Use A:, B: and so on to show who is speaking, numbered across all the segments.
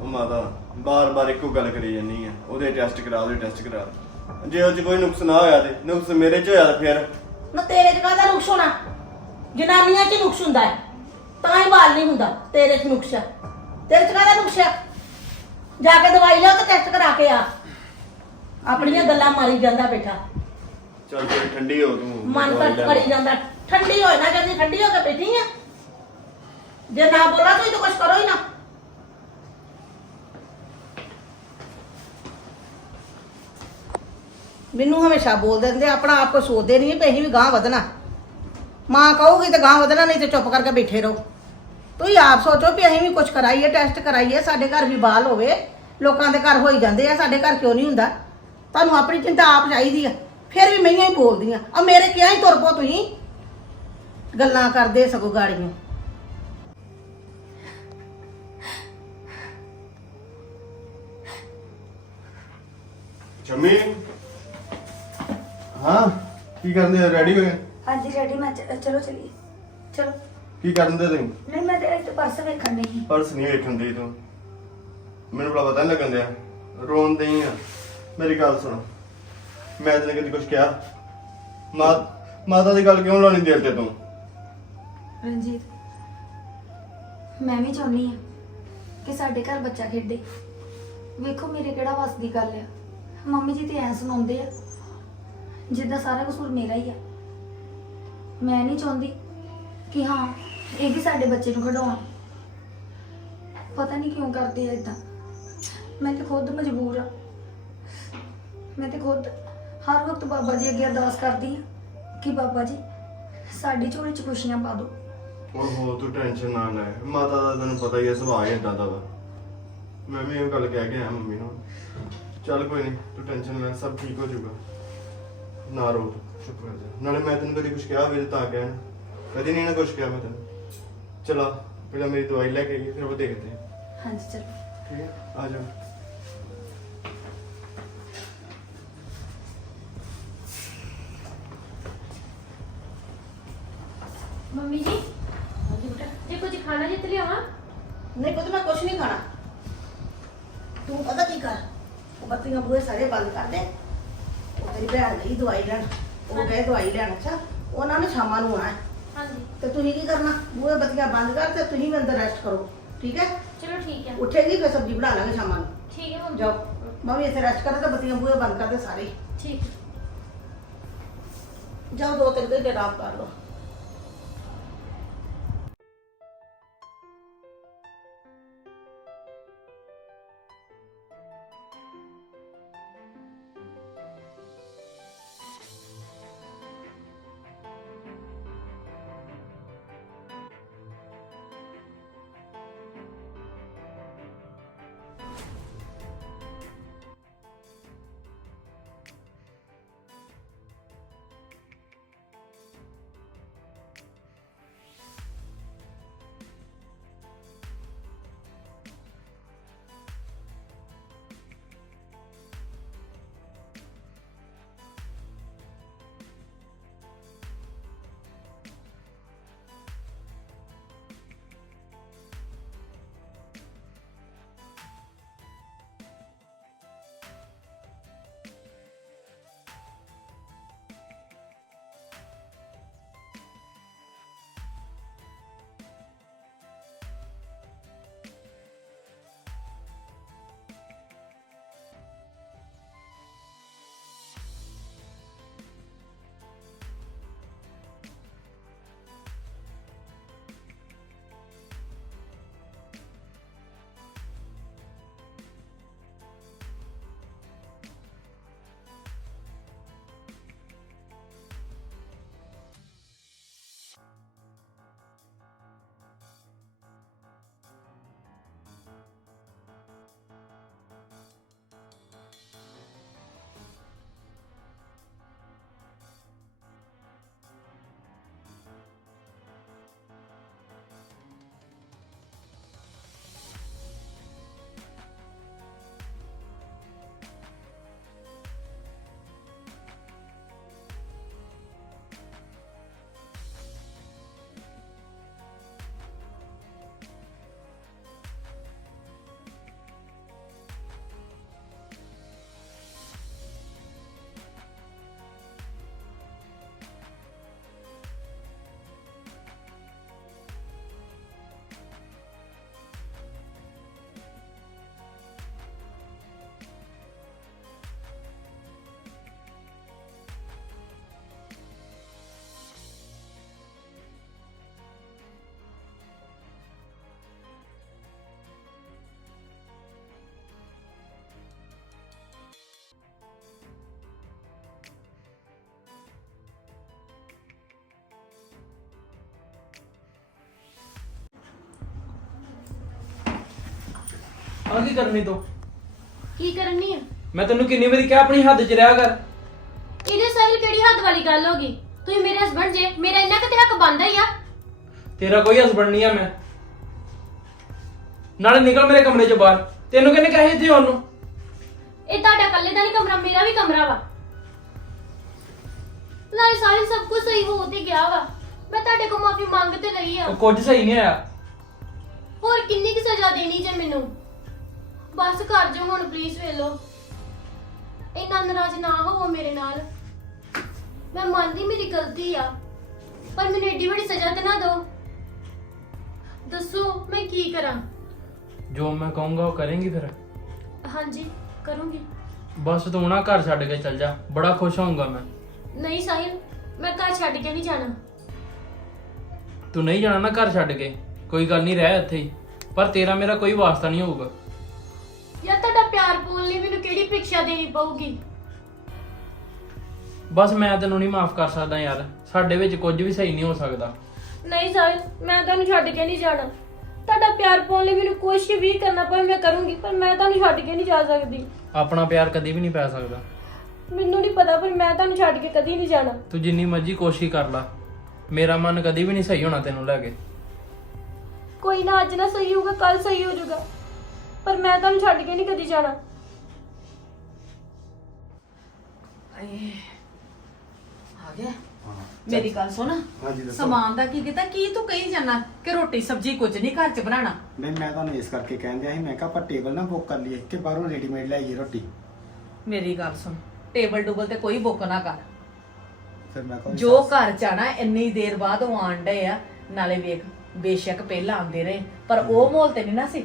A: ਉਹ ਮਾਤਾ ਬਾਰ-ਬਾਰ ਇੱਕੋ ਗੱਲ ਕਰੀ ਜਾਂਦੀ ਆ। ਉਹਦੇ ਟੈਸਟ ਕਰਾ ਉਹਦੇ ਟੈਸਟ ਕਰਾ। ਜੇ ਉਹ ਚ ਕੋਈ ਨੁਕਸ ਨਾ ਹੋਇਆ ਤੇ ਨੁਕਸ ਮੇਰੇ ਚ ਹੋਇਆ ਤਾਂ ਫਿਰ?
B: ਨਾ ਤੇਰੇ ਚ ਕਾਹਦਾ ਨੁਕਸ ਹੋਣਾ? ਜਨਾਨੀਆਂ 'ਚ ਹੀ ਨੁਕਸ ਹੁੰਦਾ ਹੈ। ਤਾਂ ਹੀ ਬਾਲ ਨਹੀਂ ਹੁੰਦਾ ਤੇਰੇ 'ਚ ਨੁਕਸ ਹੈ। ਤੇਰੇ 'ਚ ਕਾਹਦਾ ਨੁਕਸ ਹੈ? ਜਾ ਕੇ ਦਵਾਈ ਲਿਆ ਤੇ ਟੈਸਟ ਕਰਾ ਕੇ ਆ। ਆਪਣੀਆਂ ਗੱਲਾਂ ਮਾਰੀ ਜਾਂਦਾ ਬੈਠਾ।
A: ਚੱਲ ਫਿਰ ਠੰਡੀ ਹੋ ਤੂੰ
B: ਮਨ
A: ਦਵਾਈ
B: ਤਾਂ ਕਰੀ ਜਾਂਦਾ। ਠੰਡੀ ਹੋਏ ਨਾ ਜਾਂਦੀ ਠੰਡੀ ਹੋ ਕੇ ਬੈਠੀ ਆ। ਜੇ ਨਾ ਬੋਲਾ ਤੂੰ ਤਾਂ ਕੁਝ ਕਰੋ ਹੀ ਨਾ। ਮੈਨੂੰ ਹਮੇਸ਼ਾ ਬੋਲ ਦਿੰਦੇ ਆਪਣਾ ਆਪ ਕੋ ਸੋਚਦੇ ਨਹੀਂ ਅਸੀਂ ਵੀ ਗਾਂ ਵਧਣਾ। ਮਾਂ ਕਹੂਗੀ ਤੇ ਗਾਂ ਵਧਣਾ, ਨਹੀਂ ਤੇ ਚੁੱਪ ਕਰਕੇ ਬੈਠੇ ਰਹੋ। ਤੁਸੀਂ ਆਪ ਸੋਚੋ ਵੀ ਅਸੀਂ ਵੀ ਕੁਝ ਕਰਾਈਏ ਟੈਸਟ ਕਰਾਈਏ, ਸਾਡੇ ਘਰ ਵੀ ਬਾਲ ਹੋਵੇ। ਲੋਕਾਂ ਦੇ ਘਰ ਹੋਈ ਜਾਂਦੇ ਆ, ਸਾਡੇ ਘਰ ਕਿਉਂ ਨਹੀਂ ਹੁੰਦਾ? ਤੁਹਾਨੂੰ ਆਪਣੀ ਚਿੰਤਾ ਆਪ ਚਾਹੀਦੀ ਆ, ਫਿਰ ਵੀ ਮਈਆਂ ਹੀ ਬੋਲਦੀਆਂ। ਆ ਮੇਰੇ ਕਿਹਾ ਹੀ ਤੁਰ ਪੋ ਤੁਸੀਂ। ਗੱਲਾਂ ਕਰਦੇ ਸਗੋਂ ਗਾੜੀਆਂ।
A: ਸ਼ਮੀ ਹਾਂ? ਕੀ ਕਰਦੇ ਰੈਡੀ ਹੋ ਗਏ?
C: ਹਾਂਜੀ ਰੈਡੀ ਮੈਂ ਚ- ਚਲੋ ਚਲੀਏ। ਚਲੋ।
A: ਕੀ ਕਰਨ ਦੇ ਤੁਸੀਂ?
C: ਨਹੀਂ ਮੈਂ ਤੇ ਇੱਥੇ ਪਰਸ ਵੇਖਣ ਨਹੀਂ
A: ਪਰਸ ਨਹੀਂ ਵੇਖਣ ਦੀ ਤੂੰ। ਮੈਨੂੰ ਬੜਾ ਪਤਾ ਨਹੀਂ ਲੱਗਣ ਦਿਆ ਰੋਣ ਦਈ ਆ। ਮੇਰੀ ਗੱਲ ਸੁਣ। ਮੈਂ ਤੈਨੂੰ ਕਦੀ ਕੁਝ ਕਿਹਾ? ਮਾਂ ਮਾਤਾ ਦੀ ਗੱਲ ਕਿਉਂ ਲਾਉਣੀ ਦਿਲ ਤੇ ਤੂੰ?
C: ਰਣਜੀਤ ਮੈਂ ਵੀ ਚਾਹੁੰਦੀ ਆ ਕਿ ਸਾਡੇ ਘਰ ਬੱਚਾ ਖੇਡੇ। ਵੇਖੋ ਮੇਰੇ ਕਿਹੜਾ ਵੱਸ ਦੀ ਗੱਲ ਆ। ਮੰਮੀ ਜੀ ਤੇ ਐ ਸੁਣਾਉਂਦੇ ਆ। ਜਿੱਦਾਂ ਸਾਰਾ ਕਸੂਰ ਮੇਰਾ ਹੀ ਆ। ਮੈਂ ਨਹੀਂ ਚਾਹੁੰਦੀ ਕਿ ਹਾਂ, ਇਹ ਵੀ ਸਾਡੇ ਬੱਚੇ ਨੂੰ ਖਿਡਾਉਣ। ਪਤਾ ਨਹੀਂ ਕਿਉਂ ਕਰਦੇ ਆ ਇਦਾਂ ਮੈਂ ਤੇ ਖੁਦ ਮਜਬੂਰ ਆ। ਮੈਂ ਤੇ ਖੁਦ ਹਰ ਵਕਤ ਬਾਬਾ ਜੀ ਅੱਗੇ ਅਰਦਾਸ ਕਰਦੀ ਆ ਕਿ ਬਾਬਾ ਜੀ, ਸਾਡੀ ਝੋਲੀ 'ਚ ਖੁਸ਼ੀਆਂ ਪਾ ਦਿਓ।
A: ਓਹੋ ਤੂੰ ਟੈਨਸ਼ਨ ਨਾ ਲੈ। ਮਾਤਾ ਦਾ ਤੈਨੂੰ ਪਤਾ ਹੀ ਹੈ ਸੁਭਾਅ ਹੀ ਏਦਾਂ ਦਾ ਵਾ। ਮੈਂ ਵੀ ਇਹ ਗੱਲ ਕਹਿ ਕੇ ਆਇਆ ਮੰਮੀ ਨੂੰ। ਚੱਲ ਕੋਈ ਨਹੀਂ, ਤੂੰ ਟੈਨਸ਼ਨ ਲੈ, ਸਭ ਠੀਕ ਹੋ ਜਾਊਗਾ। ਨਾ ਰੋ ਤੂੰ, ਚੁੱਪ ਕਰ ਜਾ ਨਾਲੇ ਮੈਂ ਤੈਨੂੰ ਕਦੀ ਕੁਝ ਕਿਹਾ ਹੋਵੇ ਤਾਂ ਤਾਂ ਕਹਿਣ। ਕਦੀ ਨਹੀਂ ਨਾ ਕੁਝ ਕਿਹਾ ਮੈਂ ਤੈਨੂੰ। ਚਲਾ ਪਹਿਲਾਂ ਮੇਰੀ ਦਵਾਈ ਲੈ ਕੇ ਆਈਏ ਫਿਰ ਉਹ ਦੇਖਦੇ ਹਾਂ।
C: ਹਾਂਜੀ ਚਲੋ।
A: ਠੀਕ ਹੈ? ਆ ਜਾ
D: ਮੰਮੀ ਜੀ?
B: ਹਾਂਜੀ ਬੇਟਾ।
D: ਜੇ ਕੁਝ ਖਾਣਾ ਜਿੱਤ ਲਿਆਵਾਂ
B: ਨਹੀਂ ਪੁੱਤ ਮੈਂ ਕੁਛ ਨਹੀਂ ਖਾਣਾ। ਤੂੰ ਪਤਾ ਕੀ ਕਰ? ਉਹ ਬੱਤੀਆਂ ਬੂਹੇ ਸਾਰੇ ਬੰਦ ਕਰ ਦੇ। ਤੇਰੀ ਭੈਣ ਗਈ ਦਵਾਈ ਲੈਣ ਉਹ ਗਏ ਦਵਾਈ ਲੈਣ ਅੱਛਾ ਉਹਨਾਂ ਨੇ ਸ਼ਾਮਾਂ ਨੂੰ ਆਉਣਾ ਹੈ।
D: ਹਾਂਜੀ।
B: ਤੇ ਤੁਸੀਂ ਕੀ ਕਰਨਾ? ਬੂਹੇ ਬੱਤੀਆਂ ਬੰਦ ਕਰ ਤੇ ਤੁਸੀਂ ਵੀ ਅੰਦਰ ਰੈਸਟ ਕਰੋ ਠੀਕ ਹੈ?
D: ਚਲੋ ਠੀਕ ਹੈ।
B: ਉੱਠੇਗੀ ਫਿਰ ਸਬਜ਼ੀ ਬਣਾ ਲਾਂਗੇ ਸ਼ਾਮਾਂ ਨੂੰ।
D: ਠੀਕ ਹੈ ਮੰਮੀ।
B: ਜਾਓ। ਮੈਂ ਵੀ ਇੱਥੇ ਰੈਸਟ ਕਰਾਂ ਤੇ ਬੱਤੀਆਂ ਬੂਹੇ ਬੰਦ ਕਰ ਦੇ ਸਾਰੇ।
D: ਠੀਕ
B: ਜਾਓ ਦੋ ਤਿੰਨ ਘੰਟੇ ਆਰਾਮ ਕਰ ਲਓ।
E: ਆ ਕੀ ਕਰਨੀ ਤੂੰ?
D: ਕੀ ਕਰਨੀ ਆ?
E: ਮੈਂ ਤੈਨੂੰ ਕਿੰਨੀ ਵਾਰੀ ਕਿਹਾ ਆਪਣੀ ਹੱਦ 'ਚ ਰਿਹਾ ਕਰ।
D: ਇਹਦੇ ਸਾਹਿਲ ਕਿਹੜੀ ਹੱਦ ਵਾਲੀ ਗੱਲ ਹੋ ਗਈ? ਤੁਸੀਂ ਮੇਰੇ ਹਸਬੰਡ ਜੇ ਮੇਰਾ ਇੰਨਾ ਕਿਤੇ ਹੱਕ ਬਣਦਾ ਹੀ ਆ।
E: ਤੇਰਾ ਕੋਈ ਹਸਬੰਡ ਨਹੀਂ ਆ ਮੈਂ। ਨਾਲੇ ਨਿਕਲ ਮੇਰੇ ਕਮਰੇ 'ਚੋਂ ਬਾਹਰ। ਤੈਨੂੰ ਕਿਹਨੇ ਕਹੇ ਇੱਥੇ ਆਉਣ ਨੂੰ?
D: ਇਹ ਤੁਹਾਡਾ ਇਕੱਲੇ ਦਾ ਨਹੀਂ ਕਮਰਾ ਮੇਰਾ ਵੀ ਕਮਰਾ ਵਾ। ਨਾਲੇ ਸਾਹਿਲ ਸਭ ਕੁਝ ਸਹੀ ਹੋ ਤੇ ਗਿਆ ਵਾ। ਮੈਂ ਤੁਹਾਡੇ ਕੋਲ ਮਾਫੀ ਮੰਗ ਤੇ ਲਈ ਆ।
E: ਉਹ ਕੁਝ ਸਹੀ ਨਹੀਂ ਆਇਆ
D: ਹੋਰ ਕਿੰਨੀ ਕੁ ਸਜ਼ਾ ਦੇਣੀ ਜੇ ਮੈਨੂੰ? ਬਸ ਕਰ ਜਾਓ ਹੁਣ ਪਲੀਜ਼ ਵੇਲੋ ਇੰਨਾ ਨਾਰਾਜ਼ ਨਾ ਹੋਵੋ ਮੇਰੇ ਨਾਲ। ਮੈਂ ਮੰਨਦੀ ਮੇਰੀ ਗਲਤੀ ਆ ਪਰ ਮੈਨੂੰ ਏਡੀ ਵੱਡੀ ਸਜ਼ਾ ਤੇ ਨਾ ਦਿਓ। ਦੱਸੋ ਮੈਂ ਕੀ ਕਰਾਂ?
E: ਜੋ ਮੈਂ ਕਹੂੰਗਾ ਉਹ ਕਰੇਂਗੀ ਫਿਰ?
D: ਹਾਂਜੀ ਕਰੂੰਗੀ।
E: ਬਸ ਤੂੰ ਨਾ ਘਰ ਛੱਡ ਕੇ ਚੱਲ ਜਾ ਬੜਾ ਖੁਸ਼ ਹੋਊਂਗਾ ਮੈਂ।
D: ਨਹੀਂ ਸਾਹਿਲ ਮੈਂ ਘਰ ਛੱਡ ਕੇ ਨਹੀਂ ਜਾਣਾ।
E: ਤੂੰ ਨਹੀਂ ਜਾਣਾ ਨਾ ਘਰ ਛੱਡ ਕੇ ਕੋਈ ਗੱਲ ਨਹੀਂ ਰਹਿ ਇੱਥੇ ਹੀ ਪਰ ਤੇਰਾ ਮੇਰਾ ਕੋਈ ਵਾਸਤਾ ਨਹੀਂ ਹੋਊਗਾ।
D: ਪਿਆਰ ਪਾਉਣ ਲਈ ਮੈਨੂੰ ਕਿਹੜੀ ਪ੍ਰੀਖਿਆ ਦੇਣੀ ਪਊਗੀ?
E: ਬਸ ਮੈਂ ਤੈਨੂੰ ਨਹੀਂ ਮਾਫ ਕਰ ਸਕਦਾ ਯਾਰ। ਸਾਡੇ ਵਿੱਚ ਕੁਝ ਵੀ ਸਹੀ ਨਹੀਂ ਹੋ ਸਕਦਾ।
D: ਨਹੀਂ ਸਾਹਿਲ ਮੈਂ ਤੁਹਾਨੂੰ ਛੱਡ ਕੇ ਨਹੀਂ ਜਾਣਾ। ਤੁਹਾਡਾ ਪਿਆਰ ਪਾਉਣ ਲਈ ਮੈਨੂੰ ਕੁਛ ਵੀ ਕਰਨਾ ਪਵੇ ਮੈਂ ਕਰੂੰਗੀ ਪਰ ਮੈਂ ਤੁਹਾਨੂੰ ਛੱਡ ਕੇ ਨਹੀਂ ਜਾ ਸਕਦੀ।
E: ਆਪਣਾ ਪਿਆਰ ਕਦੀ ਵੀ ਨਹੀਂ ਪੈ ਸਕਦਾ।
D: ਮੈਨੂੰ ਨਹੀਂ ਪਤਾ ਪਰ ਮੈਂ ਤੁਹਾਨੂੰ ਛੱਡ ਕੇ ਕਦੀ ਨਹੀਂ ਜਾਣਾ।
E: ਤੂੰ ਜਿੰਨੀ ਮਰਜ਼ੀ ਕੋਸ਼ਿਸ਼ ਕਰ ਲੈ। ਮੇਰਾ ਮਨ ਕਦੀ ਵੀ ਨਹੀਂ ਸਹੀ ਹੋਣਾ ਤੈਨੂੰ ਲੈ ਕੇ।
D: ਕੋਈ ਨਾ ਅੱਜ ਨਾ ਸਹੀ ਹੋਊਗਾ ਕੱਲ ਸਹੀ ਹੋ ਜਾਊਗਾ। ਪਰ ਮੈਂ ਤੁਹਾਨੂੰ ਛੱਡ ਕੇ ਨਹੀਂ ਕਦੀ ਜਾਣਾ।
F: ਆ ਗਿਆ? ਮੇਰੀ ਗੱਲ ਸੁਣ।
A: ਹਾਂਜੀ ਦੱਸੋ।
F: ਸਮਾਨ ਦਾ ਕੀ ਕੀਤਾ? ਕੀ ਤੂੰ ਕਹੀ ਜਾਣਾ ਕਿ ਰੋਟੀ ਸਬਜੀ ਕੁਝ ਨਹੀਂ ਘਰ ਚ ਬਣਾਉਣਾ?
G: ਨਹੀਂ ਮੈਂ ਤੁਹਾਨੂੰ ਇਸ ਕਰਕੇ ਕਹਿੰਦਿਆ ਸੀ ਮੈਂ ਕਿਹਾ ਆਪਾਂ ਟੇਬਲ ਨਾ ਬੁੱਕ ਕਰ ਲਈਏ ਕਿ ਬਾਹਰੋਂ ਰੈਡੀਮੇਡ ਲੈ ਆਈਏ ਰੋਟੀ।
F: ਮੇਰੀ ਗੱਲ ਸੁਣ ਟੇਬਲ ਟੂਬਲ ਤੇ ਕੋਈ ਬੁੱਕ ਨਾ ਕਰ।
G: ਫਿਰ ਮੈਂ ਕਿਹਾ
F: ਜੋ ਘਰ ਚ ਆਣਾ ਇੰਨੀ ਦੇਰ ਬਾਅਦ ਉਹ ਆਣ ਡਏ ਆ ਨਾਲੇ ਵੇਖ ਬੇਸ਼ੱਕ ਪਹਿਲਾਂ ਆਉਂਦੇ ਰਹੇ ਪਰ ਉਹ ਮੋਲ ਤੇ ਨਹੀਂ ਨਾ ਸੀ।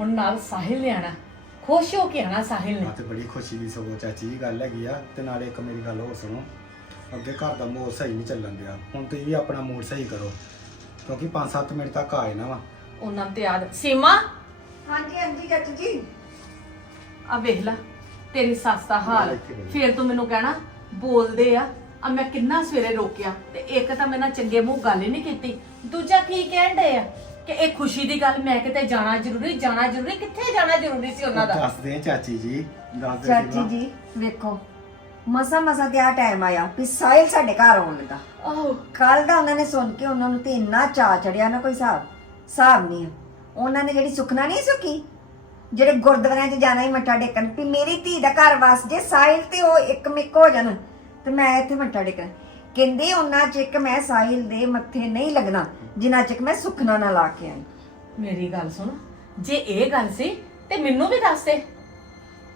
F: ਹੁਣ ਨਾਲ ਸਾਹਿਲ ਨੇ ਆਣਾ। ਖੁਸ਼ ਹੋ ਕੇ ਆਣਾ ਸਾਹਿਲ ਨੇ।
G: ਤੇ ਬੜੀ ਖੁਸ਼ੀ ਦੀ ਸਗੋਂ ਚਾਚੀ ਜੀ ਗੱਲ ਹੈਗੀ ਆ ਤੇ ਨਾਲੇ ਇੱਕ ਮੇਰੀ ਗੱਲ ਹੋਰ ਸੁਣੋ। ਅੱਗੇ ਘਰ ਦਾ ਮੋੜ ਸਹੀ ਨਹੀਂ ਚੱਲਣ ਦਿਆ। ਹੁਣ ਤੁਸੀਂ ਵੀ ਆਪਣਾ ਮੂਡ ਸਹੀ ਕਰੋ। ਕਿਉਂਕਿ 5-7 ਮਿੰਟ ਤੱਕ ਆਏ ਨਾ ਵਾ।
F: ਉਹਨਾਂ ਤੇ ਯਾਦ ਸੀਮਾ?
B: ਹਾਂਜੀ ਹਾਂਜੀ ਚਾਚੀ ਜੀ।
F: ਆ ਵੇਖ ਲੈ ਤੇਰੀ ਸੱਸ ਦਾ ਹਾਲ। ਫੇਰ ਤੂੰ ਮੈਨੂੰ ਕਹਿਣਾ ਬੋਲਦੇ ਆ ਆ ਮੈਂ ਕਿੰਨਾ ਸਵੇਰੇ ਰੋਕਿਆ। ਤੇ ਇੱਕ ਤਾਂ ਮੈਂ ਨਾ ਚੰਗੇ ਮੂੰਹ ਗੱਲ ਹੀ ਨਹੀਂ ਕੀਤੀ। ਦੂਜਾ ਕੀ ਕਹਿਣ ਡਏ ਆ? ਕਿ ਇਹ ਖੁਸ਼ੀ ਦੀ ਗੱਲ ਮੈਂ ਕਿਤੇ ਜਾਣਾ ਜ਼ਰੂਰੀ ਜਾਣਾ ਜ਼ਰੂਰੀ ਕਿੱਥੇ ਜਾਣਾ ਜ਼ਰੂਰੀ ਸੀ ਉਹਨਾਂ ਦਾ?
G: ਦੱਸਦੇ ਆ ਚਾਚੀ ਜੀ ਦੱਸਦੇ
H: ਚਾਚੀ ਜੀ ਵੇਖੋ ਮਸਾ ਮਸਾ ਤੇ ਆ ਟਾਈਮ ਆਇਆ ਵੀ ਸਾਹਿਲ ਸਾਡੇ ਘਰ ਆਉਣ ਲੱਗਾ।
F: ਆਹੋ।
H: ਕੱਲ ਦਾ ਉਹਨਾਂ ਨੇ ਸੁਣ ਕੇ ਉਹਨਾਂ ਨੂੰ ਤੇ ਇੰਨਾ ਚਾਅ ਚੜਿਆ ਨਾ ਕੋਈ ਹਿਸਾਬ ਹਿਸਾਬ ਨਹੀਂ। ਉਹਨਾਂ ਨੇ ਜਿਹੜੀ ਸੁਖਨਾ ਨਹੀਂ ਸੁਖੀ ਜਿਹੜੇ ਗੁਰਦੁਆਰਿਆਂ 'ਚ ਜਾਣਾ ਹੀ ਮੱਥਾ ਟੇਕਣ ਵੀ ਮੇਰੀ ਧੀ ਦਾ ਘਰ ਵਸ ਜੇ ਸਾਹਿਲ ਤੇ ਉਹ ਇੱਕ ਮਿੱਕ ਹੋ ਜਾਣ ਤੇ ਮੈਂ ਇੱਥੇ ਮੱਥਾ ਟੇਕਣ ਕਹਿੰਦੇ ਉਹਨਾਂ ਚਿਕ ਮੈਂ ਸਾਹਿਲ ਦੇ ਮੱਥੇ ਨਹੀਂ ਲੱਗਣਾ ਜਿੰਨਾ ਚਿਕ ਮੈਂ ਸੁਖਨਾ ਨਾ ਲਾ ਕੇ ਆਈ।
F: ਮੇਰੀ ਗੱਲ ਸੁਣ ਜੇ ਇਹ ਗੱਲ ਸੀ ਤੇ ਮੈਨੂੰ ਵੀ ਦੱਸ ਦੇ।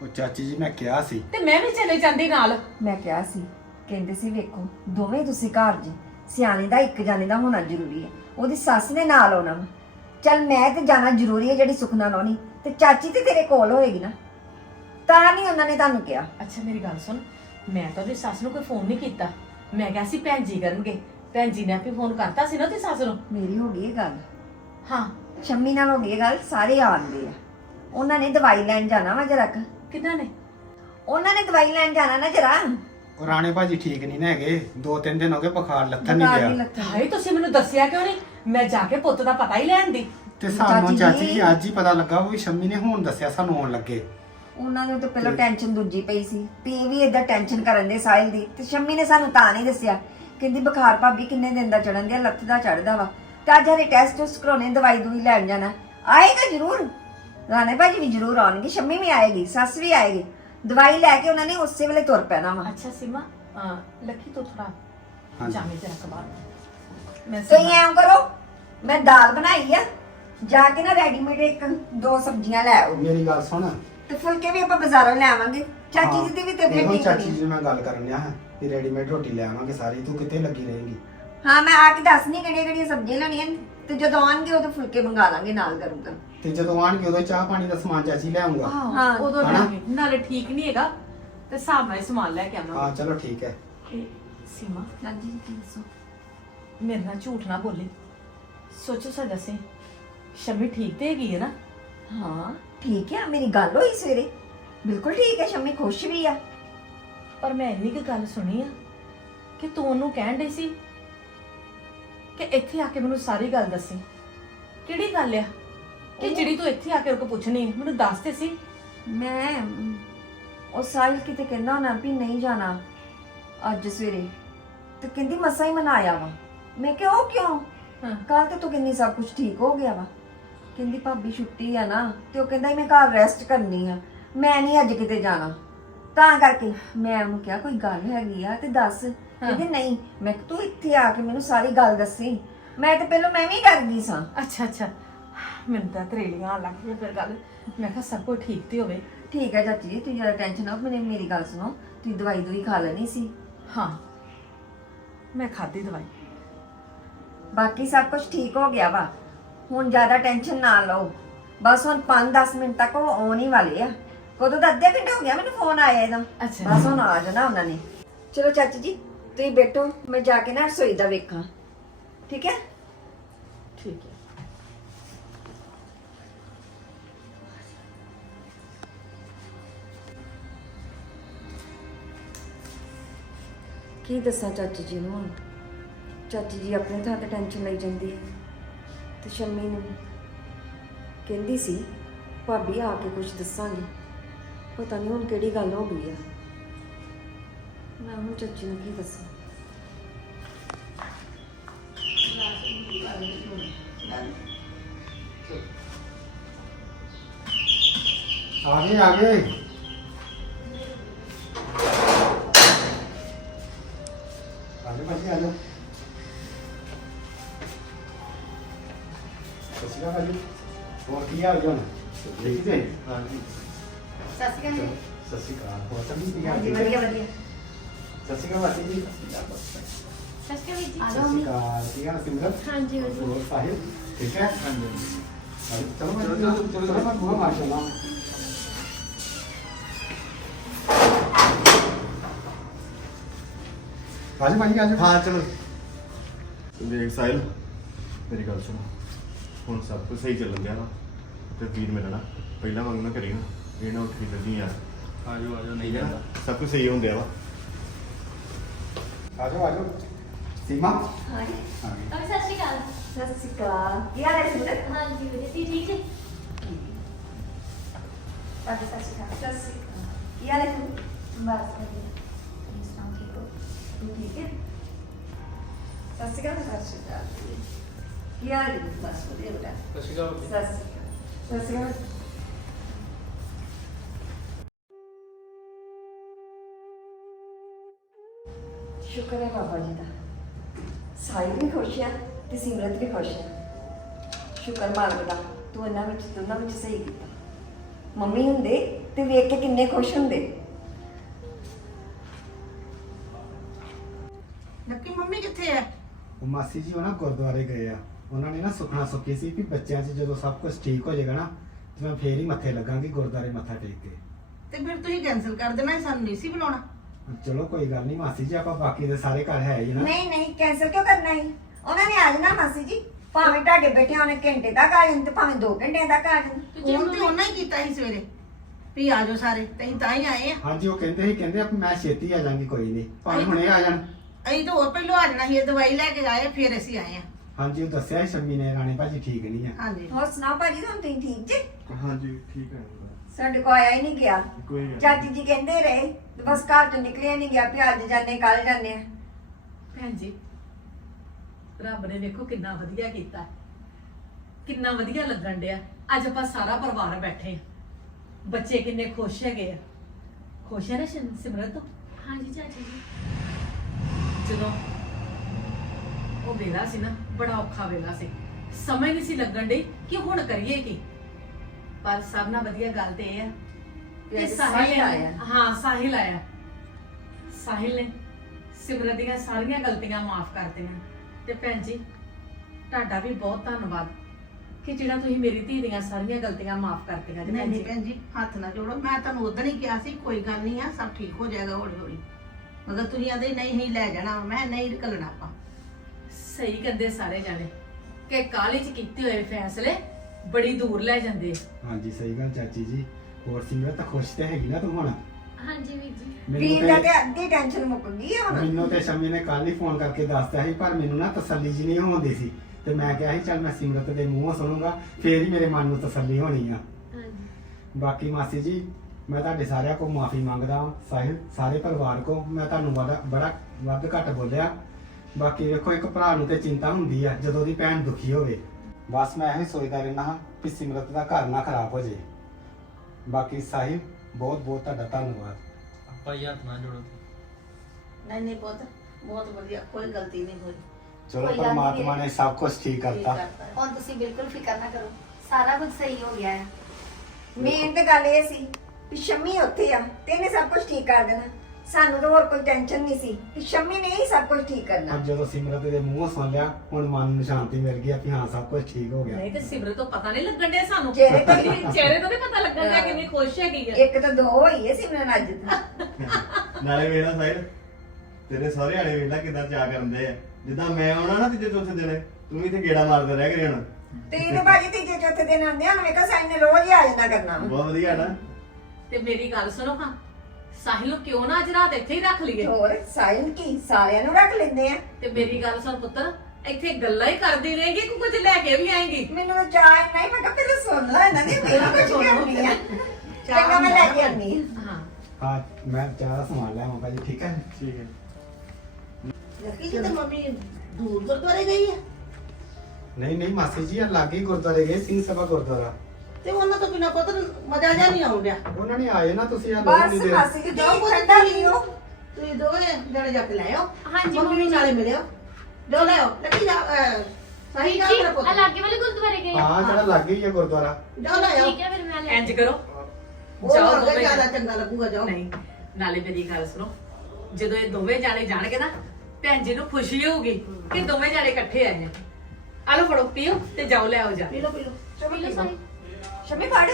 G: ਉਹ ਚਾਚੀ ਜੀ ਮੈਂ ਕਿਹਾ ਸੀ।
F: ਤੇ ਮੈਂ ਵੀ ਚਲੇ ਜਾਂਦੀ ਨਾਲ।
H: ਮੈਂ ਕਿਹਾ ਸੀ ਕਹਿੰਦੇ ਸੀ ਵੇਖੋ ਦੋਵੇਂ ਤੁਸੀਂ ਘਰ ਜੀ ਸਿਆਣੇ ਦਾ ਇੱਕ ਜਾਣੇ ਦਾ ਹੋਣਾ ਜ਼ਰੂਰੀ ਹੈ। ਉਹਦੀ ਸੱਸ ਨੇ ਨਾਲ ਆਉਣਾ ਵਾ। ਚੱਲ ਮੈਂ ਤੇ ਜਾਣਾ ਜ਼ਰੂਰੀ ਹੈ ਜਿਹੜੀ ਸੁਖਨਾ ਲਾਉਣੀ ਤੇ ਚਾਚੀ ਤੇ ਤੇਰੇ ਕੋਲ ਹੋਏਗੀ ਨਾ। ਤਾਂ ਨਹੀਂ ਉਹਨਾਂ ਨੇ ਤੁਹਾਨੂੰ ਕਿਹਾ।
F: ਅੱਛਾ ਮੇਰੀ ਗੱਲ ਸੁਣ ਮੈਂ ਤਾਂ ਉਹਦੀ ਸੱਸ ਨੂੰ ਕੋਈ ਫੋਨ ਨਹੀਂ ਕੀਤਾ। ਮੈਂ ਕਿਹਾ ਸੀ ਭੈਣ ਜੀ ਕਰਨਗੇ। ਭੈਣ ਜੀ ਨੇ ਆਪੇ ਫੋਨ ਕਰਤਾ ਸੀ ਨਾ ਉਹਦੀ ਸੱਸ ਨੂੰ।
H: ਮੇਰੀ ਹੋ ਗਈ ਇਹ ਗੱਲ।
F: ਹਾਂ।
H: ਸ਼ੰਮੀ ਨਾਲ ਹੋ ਗਈ ਇਹ ਗੱਲ ਸਾਰੇ ਆਉਂਦੇ ਆ। ਉਹਨਾਂ ਨੇ ਦਵਾਈ ਲੈਣ ਜਾਣਾ ਵਾ ਜਰਾ ਕੁ।
F: ਕਿਦਾਂ ਨੇ?
H: ਉਹਨਾਂ ਨੇ ਦਵਾਈ ਲੈਣ ਜਾਣਾ ਨਾ ਜਰਾ।
G: ਉਹ ਰਾਣੇ ਭਾਜੀ ਠੀਕ ਨਹੀਂ ਨਾ ਹੈਗੇ। ਦੋ ਤਿੰਨ ਦਿਨ ਹੋ ਗਏ ਬੁਖਾਰ ਲੱਥਣ ਨਹੀਂ
H: ਬੁਖਾਰ
G: ਗਿਆ
F: ਹਾਏ ਤੁਸੀਂ ਮੈਨੂੰ ਦੱਸਿਆ ਕਿਉਂ ਨਹੀਂ? ਮੈਂ ਜਾ ਕੇ ਪੁੱਤ ਦਾ ਪਤਾ ਹੀ ਲੈਣ ਦੀ।
G: ਤੇ ਸਾਨੂੰ
H: ਚਾਚੀ ਜੀ।
G: ਅੱਜ ਹੀ ਪਤਾ ਲੱਗਾ ਵੀ ਸ਼ੰਮੀ ਨੇ ਹੁਣ ਦੱਸਿਆ ਸਾਨੂੰ ਆਉਣ ਲੱਗੇ।
H: ਉਹਨਾਂ ਨੂੰ ਤਾਂ ਪਹਿਲਾਂ ਟੈਨਸ਼ਨ ਦੂਜੀ ਪਈ ਸੀ ਤੇ ਇਹ ਵੀ ਏਦਾਂ ਟੈਨਸ਼ਨ ਕਰਨ ਦੇ ਸਾਹਿਲ ਦੀ। ਤੇ ਸ਼ੰਮੀ ਨੇ ਸਾਨੂੰ ਤਾਂ ਨਹੀਂ ਦੱਸਿਆ। ਕਹਿੰਦੀ ਬੁਖਾਰ ਭਾਬੀ ਕਿੰਨੇ ਦਿਨ ਦਾ ਚੜਨ ਦਿਆ ਲੱਤ ਦਾ ਚੜਦਾ ਵਾ। ਤੇ ਅੱਜ ਹਰੇ ਟੈਸਟ ਟੂਸਟ ਕਰਾਉਣੇ ਦਵਾਈ ਦੂਈ ਲੈਣ ਜਾਣਾ। ਆਏਗਾ ਜ਼ਰੂਰ। ਰਾਣੇ ਭਾਜੀ ਵੀ ਜ਼ਰੂਰ ਆਉਣਗੇ ਸ਼ੰਮੀ ਵੀ ਆਏਗੀ ਸੱਸ ਵੀ ਆਏਗੀ। ਦਵਾਈ ਲੈ ਕੇ ਉਹਨਾਂ ਨੇ ਉਸੇ ਵੇਲੇ ਤੁਰ ਪੈਣਾ ਵਾ।
F: ਅੱਛਾ ਸੀਮਾ ਅਹ, ਲੱਕੀ ਤੋਂ ਥੋੜਾ
G: ਹਾਂਜੀ।
F: ਜਾਮੇ ਜਰਾ ਕਬਾਰ ਮੈਂ
H: ਤੁਸੀਂ
F: ਸੀਮਾ-
H: ਐਂ ਕਰੋ ਮੈਂ ਦਾਲ ਬਣਾਈ ਆ। ਜਾ ਕੇ ਨਾ ਰੈਡੀਮੇਡ ਇੱਕ ਦੋ ਸਬਜ਼ੀਆਂ ਲੈ ਆਓ।
G: ਮੇਰੀ ਗੱਲ ਸੁਣ
H: ਤੇ ਫੁਲਕੇ ਵੀ ਆਪਾਂ ਬਾਜ਼ਾਰੋਂ ਲੈ ਆਵਾਂਗੇ। ਚਾਚੀ ਜੀ ਦੀ ਵੀ ਤਬੀਅਤ ਠੀਕ
G: ਚਾਚੀ
H: ਨਹੀਂ
G: ਜੀ ਨਾਲ ਮੈਂ ਗੱਲ ਕਰਨ ਲਿਆ ਹਾਂ ਕਿ ਰੈਡੀਮੇਡ ਰੋਟੀ ਲੈ ਆਵਾਂਗੇ ਸਾਰੀ। ਤੂੰ ਕਿੱਥੇ ਲੱਗੀ ਰਹੇਂਗੀ?
H: ਹਾਂ ਮੈਂ ਆ ਕੇ ਦੱਸਣੀ ਕਿਹੜੀਆਂ ਕਿਹੜੀਆਂ ਸਬਜ਼ੀਆਂ ਲੈਣੀਆਂ ਨੇ, ਤੇ ਜਦੋਂ ਆਣਗੇ ਉਦੋਂ ਫੁਲਕੇ ਮੰਗਾ ਲਾਂਗੇ ਨਾਲ ਗਰਮ ਗਰਮ।
G: ਤੇ ਜਦੋਂ ਆਣਗੇ ਉਦੋਂ ਚਾਹ ਪਾਣੀ ਦਾ ਸਮਾਨ ਚਾਚੀ ਲੈ ਆਉਂਗਾ
F: ਆਹੋ,
H: ਹਾਂ।
F: ਉਦੋਂ
G: ਹਨਾ?
F: ਨਾਲੇ ਠੀਕ ਨਹੀਂ ਹੈਗਾ ਤੇ ਹਿਸਾਬ ਨਾਲ ਹੀ ਸਮਾਨ ਲੈ ਕੇ ਆਵਾਂਗੇ।
G: ਹਾਂ ਚਲੋ ਠੀਕ ਹੈ।
F: ਸੀਮਾ
H: ਹਾਂਜੀ ਕੀ ਦੱਸੋ?
F: ਮੇਰੇ ਨਾਲ ਝੂਠ ਨਾ ਬੋਲੀ। ਸੋਚੋ ਸਾ ਦੱਸੇ ਸ਼ਮੀ ਠੀਕ ਤੇ ਹੈਗੀ ਹੈ ਨਾ?
H: ਹਾਂ। ਠੀਕ ਹੈ ਮੇਰੀ ਗੱਲ ਹੋਈ ਸਵੇਰੇ? ਬਿਲਕੁਲ ਠੀਕ ਹੈ ਸ਼ਮੀ ਖੁਸ਼ ਵੀ ਆ।
F: ਪਰ ਮੈਂ ਇੰਨੀ ਕੁ ਗੱਲ ਸੁਣੀ ਆ ਕਿ ਤੂੰ ਉਹਨੂੰ ਕਹਿਣ ਡਈ ਸੀ ਕਿ ਇੱਥੇ ਆ ਕੇ ਮੈਨੂੰ ਸਾਰੀ ਗੱਲ ਦੱਸੀ। ਕਿਹੜੀ ਗੱਲ ਆ? ਕਿ ਜਿਹੜੀ ਤੂੰ ਇੱਥੇ ਆ ਕੇ ਉਹ ਪੁੱਛਣੀ ਮੈਨੂੰ ਦੱਸ ਤੇ ਸੀ।
H: ਮੈਂ ਉਹ ਸਾਹਿਲ ਕਿਤੇ ਕਹਿੰਦਾ ਹੋਣਾ ਵੀ ਨਹੀਂ ਜਾਣਾ ਅੱਜ ਸਵੇਰੇ। ਤੇ ਕਹਿੰਦੀ ਮਸਾਂ ਹੀ ਮਨਾਇਆ ਵਾ। ਮੈਂ ਕਿਹਾ ਉਹ ਕਿਉਂ?
F: ਹਾਂ।
H: ਕੱਲ ਤੇ ਤੂੰ ਕਿੰਨੀ ਸਭ ਕੁਝ ਠੀਕ ਹੋ ਗਿਆ ਵਾ। ਕਹਿੰਦੀ ਭਾਬੀ ਛੁੱਟੀ ਆ ਨਾ ਤੇ ਉਹ ਕਹਿੰਦਾ ਮੈਂ ਘਰ ਰੈਸਟ ਕਰਨੀ ਆ। ਮੈਂ ਨਹੀਂ ਅੱਜ ਕਿਤੇ ਜਾਣਾ। ਤਾਂ ਕਰਕੇ ਮੈਂ ਉਹਨੂੰ ਕਿਹਾ ਕੋਈ ਗੱਲ ਹੈਗੀ ਆ ਤੇ ਦੱਸ। ਕਹਿੰਦੀ ਨਹੀਂ ਮੈਂ ਕਿਹਾ ਤੂੰ ਇੱਥੇ ਆ ਕੇ ਮੈਨੂੰ ਸਾਰੀ ਗੱਲ ਦੱਸੀ। ਮੈਂ ਤੇ ਪਹਿਲਾਂ ਮੈਂ ਵੀ ਡਰ ਗਈ ਸਾਂ।
F: ਅੱਛਾ ਅੱਛਾ। ਮੈਨੂੰ ਤਾਂ ਤਰੇਲੀਆਂ ਆਉਣ ਲੱਗ ਫਿਰ ਗੱਲ। ਮੈਂ ਕਿਹਾ ਸਭ ਕੁਝ ਠੀਕ ਤੇ ਹੋਵੇ।
H: ਠੀਕ ਹੈ ਚਾਚੀ ਜੀ ਤੁਸੀਂ ਜ਼ਿਆਦਾ ਟੈਨਸ਼ਨ ਨਾ ਮੈਨੂੰ ਮੇਰੀ ਗੱਲ ਸੁਣੋ। ਤੁਸੀਂ ਦਵਾਈ ਦੂਈ ਖਾ ਲੈਣੀ ਸੀ।
F: ਹਾਂ। ਮੈਂ ਖਾਦੀ ਦਵਾਈ।
H: ਬਾਕੀ ਸਭ ਕੁਝ ਠੀਕ ਹੋ ਗਿਆ ਵਾ। ਹੁਣ ਜ਼ਿਆਦਾ ਟੈਨਸ਼ਨ ਨਾ ਲਓ। ਬਸ ਹੁਣ 5-10 ਮਿੰਟ ਤੱਕ ਉਹ ਆਉਣ ਹੀ ਵਾਲੇ ਆ। ਕਦੋਂ ਦਾ ਅੱਧਾ ਘੰਟਾ ਹੋ ਗਿਆ ਮੈਨੂੰ ਫੋਨ ਆਇਆ ਇਹਦਾ।
F: ਅੱਛਾ।
H: ਬਸ ਹੁਣ ਆ ਜਾਣਾ ਉਹਨਾਂ ਨੇ। ਚਲੋ ਚਾਚੀ ਜੀ ਤੁਸੀਂ ਬੈਠੋ ਮੈਂ ਜਾ ਕੇ ਨਾ ਰਸੋਈ ਦਾ ਵੇਖਾਂ। ਠੀਕ ਹੈ?
F: ਠੀਕ ਹੈ।
H: ਕੀ ਦੱਸਾਂ ਚਾਚੀ ਜੀ ਨੂੰ ਹੁਣ? ਚਾਚੀ ਜੀ ਆਪਣੇ ਥਾਂ ਤੇ ਟੈਨਸ਼ਨ ਲਈ ਜਾਂਦੀ ਹੈ। ਤੇ ਸ਼ੰਮੀ ਨੂੰ ਕਹਿੰਦੀ ਸੀ, ਭਾਬੀ, ਆ ਕੇ ਕੁਝ ਦੱਸਾਂਗੀ। ਪਤਾ ਨਹੀਂ ਹੁਣ ਕਿਹੜੀ ਗੱਲ ਹੋ ਗਈ ਆ। ਮੈਂ ਹੁਣ ਚਾਚੀ ਨੂੰ ਕੀ ਦੱਸਾਂ?
G: ਆ ਗਏ ਆ ਗਏ। ਹੋਰ ਕੀ ਹਾਲ ਜਨ ਠੀਕ ਜੀ
A: ਹਾਂਜੀ
G: ਸਸਿਕਾ ਹੋਰ ਸਭ ਠੀਕ ਹੈ
H: ਹਾਂਜੀ ਵਧੀਆ ਵਧੀਆ
G: ਸਸਿਕਾ ਭਾਜੀ ਜੀ
D: ਸਸਕੇ ਵੀ ਜੀ
G: ਸਸਿਕਾ ਕੀ ਹਾਲ ਸਿਮਰਤ
D: ਹਾਂਜੀ ਵਧੀਆ
G: ਹੋਰ ਸਾਹਿਲ ਠੀਕ ਹੈ ਹਾਂਜੀ ਚਲੋ ਚਲੋ ਚਲੋ ਚਲੋ ਚਲੋ ਮੈਂ ਬੁਆ ਮਾਸ਼ਾਅੱਲਾ ਆਜੋ ਭਾਜੀ ਆਜੋ
A: ਹਾਂ ਚਲੋ ਦੇਖ ਸਾਹਿਲ ਮੇਰੀ ਗੱਲ ਸੁਣ ਹੁਣ ਸਭ ਕੁਝ ਸਹੀ ਚੱਲਣ ਦਿਆ ਨਾ ਤੇ ਵੀਰ ਮਿਲਣਾ। ਪਹਿਲਾਂ ਵਾਂਗ ਨਾ ਕਰੀ ਨਾ ਇਹ ਨਾ ਉੱਠੀ ਲੱਗੀ ਯਾਰ
E: ਆਜੋ ਆਜੋ ਨਹੀਂ ਜਾਂਦਾ
A: ਸਭ ਕੁਝ ਸਹੀ ਹੁੰਦਿਆ ਵਾ।
G: ਆਜੋ ਆਜੋ। ਸੀਮਾ?
H: ਹਾਂਜੀ
D: ਅਬ ਸਤਿ ਸ਼੍ਰੀ ਅਕਾਲ।
H: ਸਤਿ ਸ਼੍ਰੀ ਅਕਾਲ। ਕੀ ਹਾਲ ਹੈ ਸੁੰਦਰ
D: ਹਾਂਜੀ ਵਧੀਆ। ਜੀ ਠੀਕ ਹੈ
H: ਸਤਿ ਸ਼੍ਰੀ ਅਕਾਲ। ਸਤਿ ਸ਼੍ਰੀ ਅਕਾਲ। ਕੀ ਹਾਲ ਹੈ ਤੂੰ ਬਸ ਵਧੀਆ। ਤੁਸੀਂ ਸੁਣਾਓ ਠੀਕ ਹੋ? ਤੂੰ ਠੀਕ ਹੈ? ਸਤਿ ਸ਼੍ਰੀ ਅਕਾਲ ਸਤਿ ਸ਼੍ਰੀ ਅਕਾਲ। ਕੀ ਹਾਲ ਹੈ? ਬਸ ਵਧੀਆ ਬੇਟਾ।
E: ਸਤਿ ਸ਼੍ਰੀ ਅਕਾਲ।
H: ਸਤਿ ਸ਼੍ਰੀ ਅਕਾਲ ਸਤਿ ਸ਼੍ਰੀ ਅਕਾਲ। ਸ਼ੁਕਰ ਹੈ ਬਾਬਾ ਜੀ ਦਾ। ਸਾਈ ਵੀ ਖੁਸ਼ ਆ ਤੇ ਸਿਮਰਤ ਵੀ ਖੁਸ਼ ਆ। ਸ਼ੁਕਰ ਮਾਲਕ ਦਾ ਤੂੰ ਇਹਨਾਂ ਵਿੱਚ ਦੋਨਾਂ ਵਿੱਚ ਸਹੀ ਕੀਤਾ। ਮੰਮੀ ਹੁੰਦੇ ਤੇ ਵੇਖ ਕੇ ਕਿੰਨੇ ਖੁਸ਼ ਹੁੰਦੇ।
B: ਨੱਕੀ ਮੰਮੀ ਕਿੱਥੇ ਹੈ
G: ਉਹ ਮਾਸੀ ਜੀ ਉਹ ਨਾ ਗੁਰਦੁਆਰੇ ਗਏ ਆ। ਉਹਨਾਂ ਨੇ ਨਾ ਸੁਖਣਾ ਸੁੱਖੀ ਸੀ ਕਿ ਬੱਚਿਆਂ 'ਚ ਜਦੋਂ ਸਭ ਕੁਝ ਠੀਕ ਹੋ ਜਾਏਗਾ ਨਾ ਤੇ ਮੈਂ ਫੇਰ ਹੀ ਮੱਥੇ ਲੱਗਾਂਗੀ ਗੁਰਦੁਆਰੇ ਮੱਥਾ ਟੇਕ ਕੇ।
B: ਤੇ ਫਿਰ ਤੁਸੀਂ ਕੈਨਸਲ ਕਰ ਦੇਣਾ ਸੀ, ਸਾਨੂੰ ਨਹੀਂ ਸੀ ਬੁਲਾਉਣਾ?
G: ਚਲੋ ਕੋਈ ਗੱਲ ਨਹੀਂ ਮਾਸੀ ਜੀ ਆਪਾਂ ਬਾਕੀ ਦੇ ਸਾਰੇ ਘਰ ਹੈ ਹੀ ਨਾ।
H: ਨਹੀਂ ਨਹੀਂ ਕੈਂਸਲ ਕਿਉਂ ਕਰਨਾ ਹੈ ਉਹਨਾਂ ਨੇ ਆ ਜਾਣਾ ਮਾਸੀ ਜੀ ਭਾਵੇਂ ਤੁਹਾਡੇ ਬੈਠੇ ਹੋਣੇ ਘੰਟੇ ਤੱਕ ਆ ਜਾਣ ਤੇ ਭਾਵੇਂ 2 ਘੰਟੇ ਤੱਕ ਆ ਜਾਣ।
B: ਤੇ ਉਹਨਾਂ ਹੀ ਕੀਤਾ ਸੀ ਸਵੇਰੇ ਵੀ ਆ ਜਾਓ ਸਾਰੇ ਤੇ ਅਸੀਂ ਤਾਂ ਹੀ ਆਏ ਆ
G: ਹਾਂਜੀ ਉਹ ਕਹਿੰਦੇ ਸੀ ਕਹਿੰਦੇ ਆ ਮੈਂ ਛੇਤੀ ਆ ਜਾਵਾਂਗੀ ਕੋਈ ਨਹੀਂ ਭਾਵੇਂ ਹੁਣੇ ਆ ਜਾਣ।
B: ਅਸੀਂ ਤਾਂ ਹੋਰ ਪਹਿਲੋਂ ਆ ਜਾਣਾ ਸੀ ਇਹ ਦਵਾਈ ਲੈ ਕੇ ਆਏ ਫਿਰ ਅਸੀਂ ਆਏ ਆ
G: ਹਾਂਜੀ ਉਹ ਦੱਸਿਆ ਸੀ ਸ਼ੰਮੀ ਨੇ ਰਾਣੀ ਭਾਜੀ ਠੀਕ ਨਹੀਂ ਆ।
B: ਹਾਂਜੀ।
H: ਹੋਰ ਸੁਣਾਓ ਭਾਜੀ ਤੁਹਾਨੂੰ ਤੁਸੀਂ ਠੀਕ ਜੀ?
A: ਹਾਂਜੀ ਠੀਕ ਹੈ
H: ਸਾਡੇ ਕੋ ਆਇਆ ਹੀ ਨਹੀਂ ਗਿਆ।
A: ਕੋਈ ਗੱਲ
H: ਚਾਚੀ ਜੀ ਕਹਿੰਦੇ ਰਹੇ ਤੇ ਬਸ ਘਰ ਤੋਂ ਨਿਕਲਿਆ ਨਹੀਂ ਗਿਆ ਵੀ ਅੱਜ ਜਾਂਦੇ ਕੱਲ ਜਾਂਦੇ ਆ।
F: ਭੈਣ ਜੀ ਰੱਬ ਨੇ ਵੇਖੋ ਕਿੰਨਾ ਵਧੀਆ ਕੀਤਾ। ਕਿੰਨਾ ਵਧੀਆ ਲੱਗਣ ਡਿਆ। ਅੱਜ ਆਪਾਂ ਸਾਰਾ ਪਰਿਵਾਰ ਬੈਠੇ ਆ। ਬੱਚੇ ਕਿੰਨੇ ਖੁਸ਼ ਹੈਗੇ ਆ। ਖੁਸ਼ ਹੈ ਨਾ ਸਿਮ- ਸਿਮਰਤ
D: ਹਾਂਜੀ ਚਾਚੀ ਜੀ।
F: ਜਦੋਂ ਉਹ ਵੇਲਾ ਸੀ ਨਾ ਬੜਾ ਔਖਾ ਵੇਲਾ ਸੀ। ਸਮਝ ਨਹੀਂ ਸੀ ਲੱਗਣ ਡਈ ਕਿ ਹੁਣ ਕਰੀਏ ਕੀ। ਪਰ ਸਭ ਨਾਲ ਵਧੀਆ ਗੱਲ ਤੇ ਇਹ ਆ ਕਿ
H: ਅੱਜ
F: ਸਾਹਿਲ
H: ਆਇਆ।
F: ਹਾਂ ਸਾਹਿਲ ਆਇਆ। ਸਾਹਿਲ ਨੇ ਸਿਮਰਤ ਦੀਆਂ ਸਾਰੀਆਂ ਗਲਤੀਆਂ ਮਾਫ ਕਰ ਦਿੱਤੀਆਂ। ਤੇ ਭੈਣ ਜੀ ਤੁਹਾਡਾ ਵੀ ਬਹੁਤ ਧੰਨਵਾਦ ਕਿ ਜਿਹੜਾ ਤੁਸੀਂ ਮੇਰੀ ਧੀ ਦੀਆਂ ਸਾਰੀਆਂ ਗਲਤੀਆਂ ਮਾਫ ਕਰਤੀਆਂ ਜੀ
B: ਨਹੀਂ
F: ਭੈਣ
B: ਨਹੀਂ
F: ਜੀ।
B: ਭੈਣ ਜੀ ਹੱਥ ਨਾ ਜੋੜੋ। ਮੈਂ ਤੁਹਾਨੂੰ ਉਦੋਂ ਹੀ ਕਿਹਾ ਸੀ ਕੋਈ ਗੱਲ ਨਹੀਂ ਆ ਸਭ ਠੀਕ ਹੋ ਜਾਏਗਾ ਹੌਲੀ ਹੌਲੀ ਮਗਰ ਤੁਸੀਂ ਆਦੇ ਨਹੀਂ ਨਹੀਂ ਲੈ ਜਾਣਾ ਮੈਂ ਨਹੀਂ ਨਿਕਲਣਾ ਆਪਾਂ।
F: ਸਹੀ ਕਹਿੰਦੇ ਸਾਰੇ ਜਾਣੇ ਕਿ ਕਾਲੀ ਚ ਕੀਤੇ ਹੋਏ ਫੈਸਲੇ ਬੜੀ ਦੂਰ ਲੈ ਜਾਂਦੇ।
G: ਹਾਂਜੀ ਸਹੀ ਗੱਲ ਚਾਚੀ ਜੀ। ਹੋਰ ਸਿਮਰਤ ਤਾਂ ਖੁਸ਼ ਤੇ ਹੈਗੀ ਨਾ ਤੂੰ ਹੁਣ?
D: ਹਾਂਜੀ ਵੀਰ ਜੀ।
H: ਵੀਰ
G: ਮੈਨੂੰ
H: ਦਾ
G: ਤੇ
H: ਤੇ ਅੱਧੀ ਟੈਨਸ਼ਨ ਮੁੱਕ ਗਈ ਆ ਹੁਣ।
G: ਮੈਨੂੰ ਤੇ ਸ਼ੰਮੀ ਨੇ ਕੱਲ ਹੀ ਫੋਨ ਕਰਕੇ ਦੱਸਤਾ ਸੀ ਪਰ ਮੈਨੂੰ ਨਾ ਤਸੱਲੀ ਜੀ ਨਹੀਂ ਹੁੰਦੀ ਸੀ। ਤੇ ਮੈਂ ਕਿਹਾ ਸੀ ਚੱਲ ਮੈਂ ਸਿਮਰਤ ਦੇ ਮੂੰਹੋਂ ਸੁਣੂੰਗਾ ਫੇਰ ਹੀ ਮੇਰੇ ਮਨ ਨੂੰ ਤਸੱਲੀ ਹੋਣੀ ਆ।
D: ਹਾਂਜੀ।
G: ਬਾਕੀ ਮਾਸੀ ਜੀ ਮੈਂ ਤੁਹਾਡੇ ਸਾਰਿਆਂ ਕੋਲ ਮਾਫੀ ਮੰਗਦਾ ਹਾਂ ਸਾਹਿਲ ਸਾਰੇ ਪਰਿਵਾਰ ਕੋ ਮੈਂ ਤੁਹਾਨੂੰ ਬੜਾ ਬੜਾ ਵੱਧ ਘੱਟ ਬੋਲਿਆ। ਬਾਕੀ ਵੇਖੋ ਇੱਕ ਭਰਾ ਨੂੰ ਤੇ ਚਿੰਤਾ ਹੁੰਦੀ ਆ ਜਦੋਂ ਦੀ ਭੈਣ ਦੁਖੀ ਹੋਵੇ। ਬਸ ਮੈਂ ਇਹੋ ਹੀ ਸੋਚਦਾ ਰਹਿਣਾ ਹਾਂ ਕਿ ਸਿਮਰਤ ਦਾ ਘਰ ਨਾ ਖਰਾਬ ਹੋ ਜੇ। ਬਾਕੀ ਸਾਹਿਲ ਬਹੁਤ ਬਹੁਤ ਤੁਹਾਡਾ ਧੰਨਵਾਦ।
E: ਆਪਾਂ ਹੀ ਹੱਥ ਨਾ ਜੋੜੋ।
B: ਨਹੀਂ ਨਹੀਂ ਪੁੱਤ ਬਹੁਤ ਵਧੀਆ ਕੋਈ ਗਲਤੀ ਨਹੀਂ ਹੋਈ।
G: ਚਲੋ
C: ਕੋਈ ਗੱਲ ਨਹੀਂ
G: ਪਰਮਾਤਮਾ। ਨੇ ਸਭ ਕੁਝ ਠੀਕ
B: ਠੀਕ
G: ਕਰਤਾ।
B: ਕਰਤਾ ਹੈ।
C: ਹੁਣ ਤੁਸੀਂ ਬਿਲਕੁਲ ਫਿਕਰ ਨਾ ਕਰੋ ਸਾਰਾ ਕੁਝ ਸਹੀ ਹੋ ਗਿਆ ਹੈ।
H: ਮੇਨ ਤੇ ਗੱਲ ਇਹ ਸੀ ਕਿ ਸ਼ੰਮੀ ਉੱਥੇ ਆ ਤੇ ਇਹਨੇ ਸਭ ਕੁਝ ਠੀਕ ਕਰ ਦੇਣਾ। ਸਾਨੂੰ ਤਾਂ ਹੋਰ ਕੋਈ ਟੈਨਸ਼ਨ ਨਹੀਂ ਸੀ ਕਿ ਸ਼ੰਮੀ ਨੇ ਹੀ ਸਭ ਕੁਝ ਠੀਕ ਕਰਨਾ।
G: ਅੱਜ ਜਦੋਂ ਸਿਮਰਤ ਦੇ ਮੂੰਹੋਂ ਸੁਣ ਲਿਆ ਹੁਣ ਮਨ ਨੂੰ ਸ਼ਾਂਤੀ ਮਿਲ ਗਈ ਆ ਕਿ ਹਾਂ ਸਭ ਕੁਝ ਠੀਕ ਹੋ ਗਿਆ।
F: ਨਹੀਂ ਤੇ ਸਿਮਰਤ ਤੋਂ ਪਤਾ ਨਹੀਂ ਲੱਗਣ ਡਿਆ ਸਾਨੂੰ।
H: ਚਿਹਰੇ ਤੋਂ
F: ਨਹੀਂ, ਚਿਹਰੇ ਤੋਂ ਨਹੀਂ ਪਤਾ ਲੱਗਣ ਡਿਆ ਕਿੰਨੀ ਖੁਸ਼ ਹੈਗੀ ਆ।
H: ਇੱਕ ਤਾਂ ਦੋ ਹੋਈ ਹੈ ਸਿਮਰਨ ਅੱਜ ਤਾਂ।
A: ਨਾਲੇ ਵੇਲਾ ਸਾਹਿਲ ਤੇਰੇ ਸਾਰੇ ਆਲੇ ਵੇਲਾ ਕਿਦਾਂ ਚਾਹ ਕਰਦੇ ਆ। ਜਿੱਦਾਂ ਮੈਂ ਆਉਣਾ ਨਾ ਤੀਜੇ ਚੌਥੇ ਦਿਨ ਤੂੰ ਵੀ ਤੇ ਗੇੜਾ ਮਾਰਦਾ ਰਹਿ ਕਰੇ ਹੁਣ।
H: ਤੇ ਇਹਦੇ ਬਾਜੀ ਤੀਜੇ ਚੌਥੇ ਦਿਨ ਆਉਂਦੇ ਹਨ ਵੇਖਾ ਸਾਈਨ ਨੇ ਰੋਜ਼ ਹੀ ਆ ਜਾਂਦਾ ਕਰਨਾ।
A: ਬਹੁਤ ਵਧੀਆ ਨਾ।
F: ਤੇ ਮੇਰੀ ਗੱਲ ਸੁਣੋ ਹਾਂ ਸਾਹਿਲ ਨੂੰ ਕਿਉਂ ਨਾ ਅੱਜ ਰਾਤ ਇੱਥੇ ਹੀ ਰੱਖ ਲਈਏ?
H: ਹੋਰ ਸਾਈਨ ਕੀ? ਸਾਰਿਆਂ ਨੂੰ ਰੱਖ ਲੈਂਦੇ ਆ।
F: ਤੇ ਮੇਰੀ ਗੱਲ ਸੁਣ ਪੁੱਤਰ ਇੱਥੇ ਗੱਲਾਂ ਹੀ ਕਰਦੀ ਰਹੇਗੀ ਕਿ ਕੁਝ ਲੈ ਕੇ ਵੀ ਆਏਗੀ?
H: ਮੈਨੂੰ ਤਾਂ ਚਾਹ ਨਹੀਂ ਮੈਂ ਕਿਹਾ ਪਹਿਲਾਂ ਸੁਣ ਲੈ ਇਹਨਾਂ ਦੀ ਮੈਨੂੰ ਕੁਝ ਕਰਨੀ ਆ। ਚੰਗਾ ਮੈਂ ਲੈ ਕੇ ਆਉਂਦੀ ਆ।
F: ਹਾਂ।
G: ਹਾਂ ਮੈਂ ਚਾਹ ਦਾ ਸਮਾਨ ਲਿਆਵਾਂ ਭਾਜੀ ਠੀਕ ਹੈ?
A: ਠੀਕ ਹੈ।
B: ਲੱਕੀ ਜੀ ਤੇ ਮੰਮੀ ਦੂਰ ਗੁਰਦੁਆਰੇ ਗਈ ਹੈ
G: ਨਹੀਂ ਨਹੀਂ ਮਾਸੀ ਜੀ ਆ ਲਾਗੇ ਗੁਰਦੁਆਰੇ ਗਏ ਸਿੰਘ ਸਭਾ ਗੁਰਦੁਆਰਾ।
B: ਤੇ ਉਹਨਾਂ ਤੋਂ ਬਿਨਾ ਪੁੱਤ ਮਜ਼ਾ ਜਿਹਾ ਨਹੀਂ ਆਉਂਦਿਆ
G: ਉਹਨਾਂ ਨੇ ਆਏ ਨਾ ਤੁਸੀਂ ਆ
H: ਬਸ
G: ਲੋਨੀ ਦੇ
H: ਮਾਸੀ ਜੀ
B: ਜਾਓ ਪੁੱਤ
H: ਠੰਡਾ ਪੀਓ
B: ਤੁਸੀਂ ਦੋਵੇਂ ਜਣੇ ਜਾ ਕੇ ਲੈ ਆਓ।
D: ਹਾਂਜੀ,
B: ਮੰਮੀ ਨੂੰ ਨਾਲੇ ਮਿਲਿਓ ਜੋ ਲੈ ਆਓ। ਲੱਕੀ ਜਾ ਅਹ, ਸਹੀ ਜਾ
D: ਜੀ
B: ਮੇਰਾ
D: ਆ
B: ਪੁੱਤ।
D: ਲਾਗੇ ਵਾਲੇ ਗੁਰਦੁਆਰੇ ਗਏ
G: ਹਾਂ ਜਿਹੜਾ ਲਾਗੇ ਹੀ ਆ ਗੁਰਦੁਆਰਾ।
B: ਜਾਓ ਲੈ ਆਓ।
D: ਠੀਕ ਹੈ ਫਿਰ ਮੈਂ ਲੈ
F: ਇੰਜ ਕਰੋ। ਜਾਓ ਦੋਵੇਂ।
B: ਜ਼ਿਆਦਾ ਚੰਗਾ ਲੱਗੂਗਾ ਜਾਓ।
F: ਨਹੀਂ ਨਾਲੇ ਮੇਰੀ ਗੱਲ ਸੁਣੋ। ਜਦੋਂ ਇਹ ਦੋਵੇਂ ਜਾਣੇ ਜਾਣਗੇ ਨਾ ਭੈਣ ਜੀ ਨੂੰ ਖੁਸ਼ੀ ਹੋਊਗੀ ਕਿ ਦੋਵੇਂ ਜਾਣੇ ਇਕੱਠੇ ਆਏ ਨੇ। ਆ ਲਓ ਫੜੋ ਪੀਓ ਤੇ ਜਾਓ ਲੈ ਆਓ ਜਾ
B: ਪੀ ਲਓ ਪੀ ਲਓ।
D: ਪੀ ਲਓ ਸਾਰੀ।
H: ਸ਼ਮੀ ਫੜ।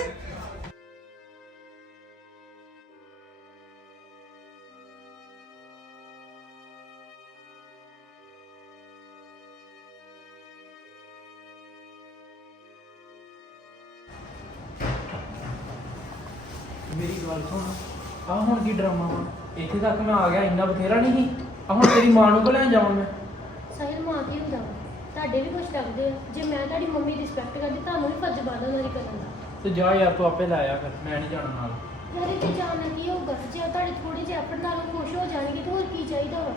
E: ਮੇਰੀ ਗੱਲ ਸੁਣ। ਆ ਹੁਣ ਕੀ ਡਰਾਮਾ ਵਾ? ਇੱਥੇ ਤੱਕ ਮੈਂ ਆ ਗਿਆ ਇੰਨਾ ਬਥੇਰਾ ਨਹੀਂ ਸੀ? ਆ ਹੁਣ ਤੇਰੀ ਮਾਂ ਨੂੰ ਕੋ ਲੈ ਜਾਵਾਂ ਮੈਂ?
D: ਸਾਹਿਲ ਮਾਂ ਕੀ ਹੁੰਦਾ? ਵਾ? ਤੁਹਾਡੇ ਵੀ ਕੁਝ ਲੱਗਦੇ ਆ। ਜੇ ਮੈਂ ਤੁਹਾਡੀ ਮੰਮੀ ਦੀ ਰਿਸਪੈਕਟ ਕਰਦੀ ਤੁਹਾਨੂੰ ਵੀ ਫਰਜ਼ ਬਣਦਾ ਉਹਨਾਂ ਦੀ ਕਰਨ ਦਾ।
E: ਤੇ ਜਾ ਯਾਰ ਤੂੰ ਆਪੇ ਲੈ ਕਰ ਮੈਂ ਨਹੀਂ ਜਾਣਾ ਨਾਲ।
D: ਯਾਰ ਇਹ ਤੇ ਜਾਣਨਾ ਕੀ ਹੋਊਗਾ? ਜੇ ਉਹ ਤੁਹਾਡੇ ਥੋੜੇ ਜਿਹੇ ਐਫਰਟ ਨਾਲ ਉਹ ਖੁਸ਼ ਹੋ ਜਾਣਗੇ ਤਾਂ ਹੋਰ ਕੀ ਚਾਹੀਦਾ ਵਾ?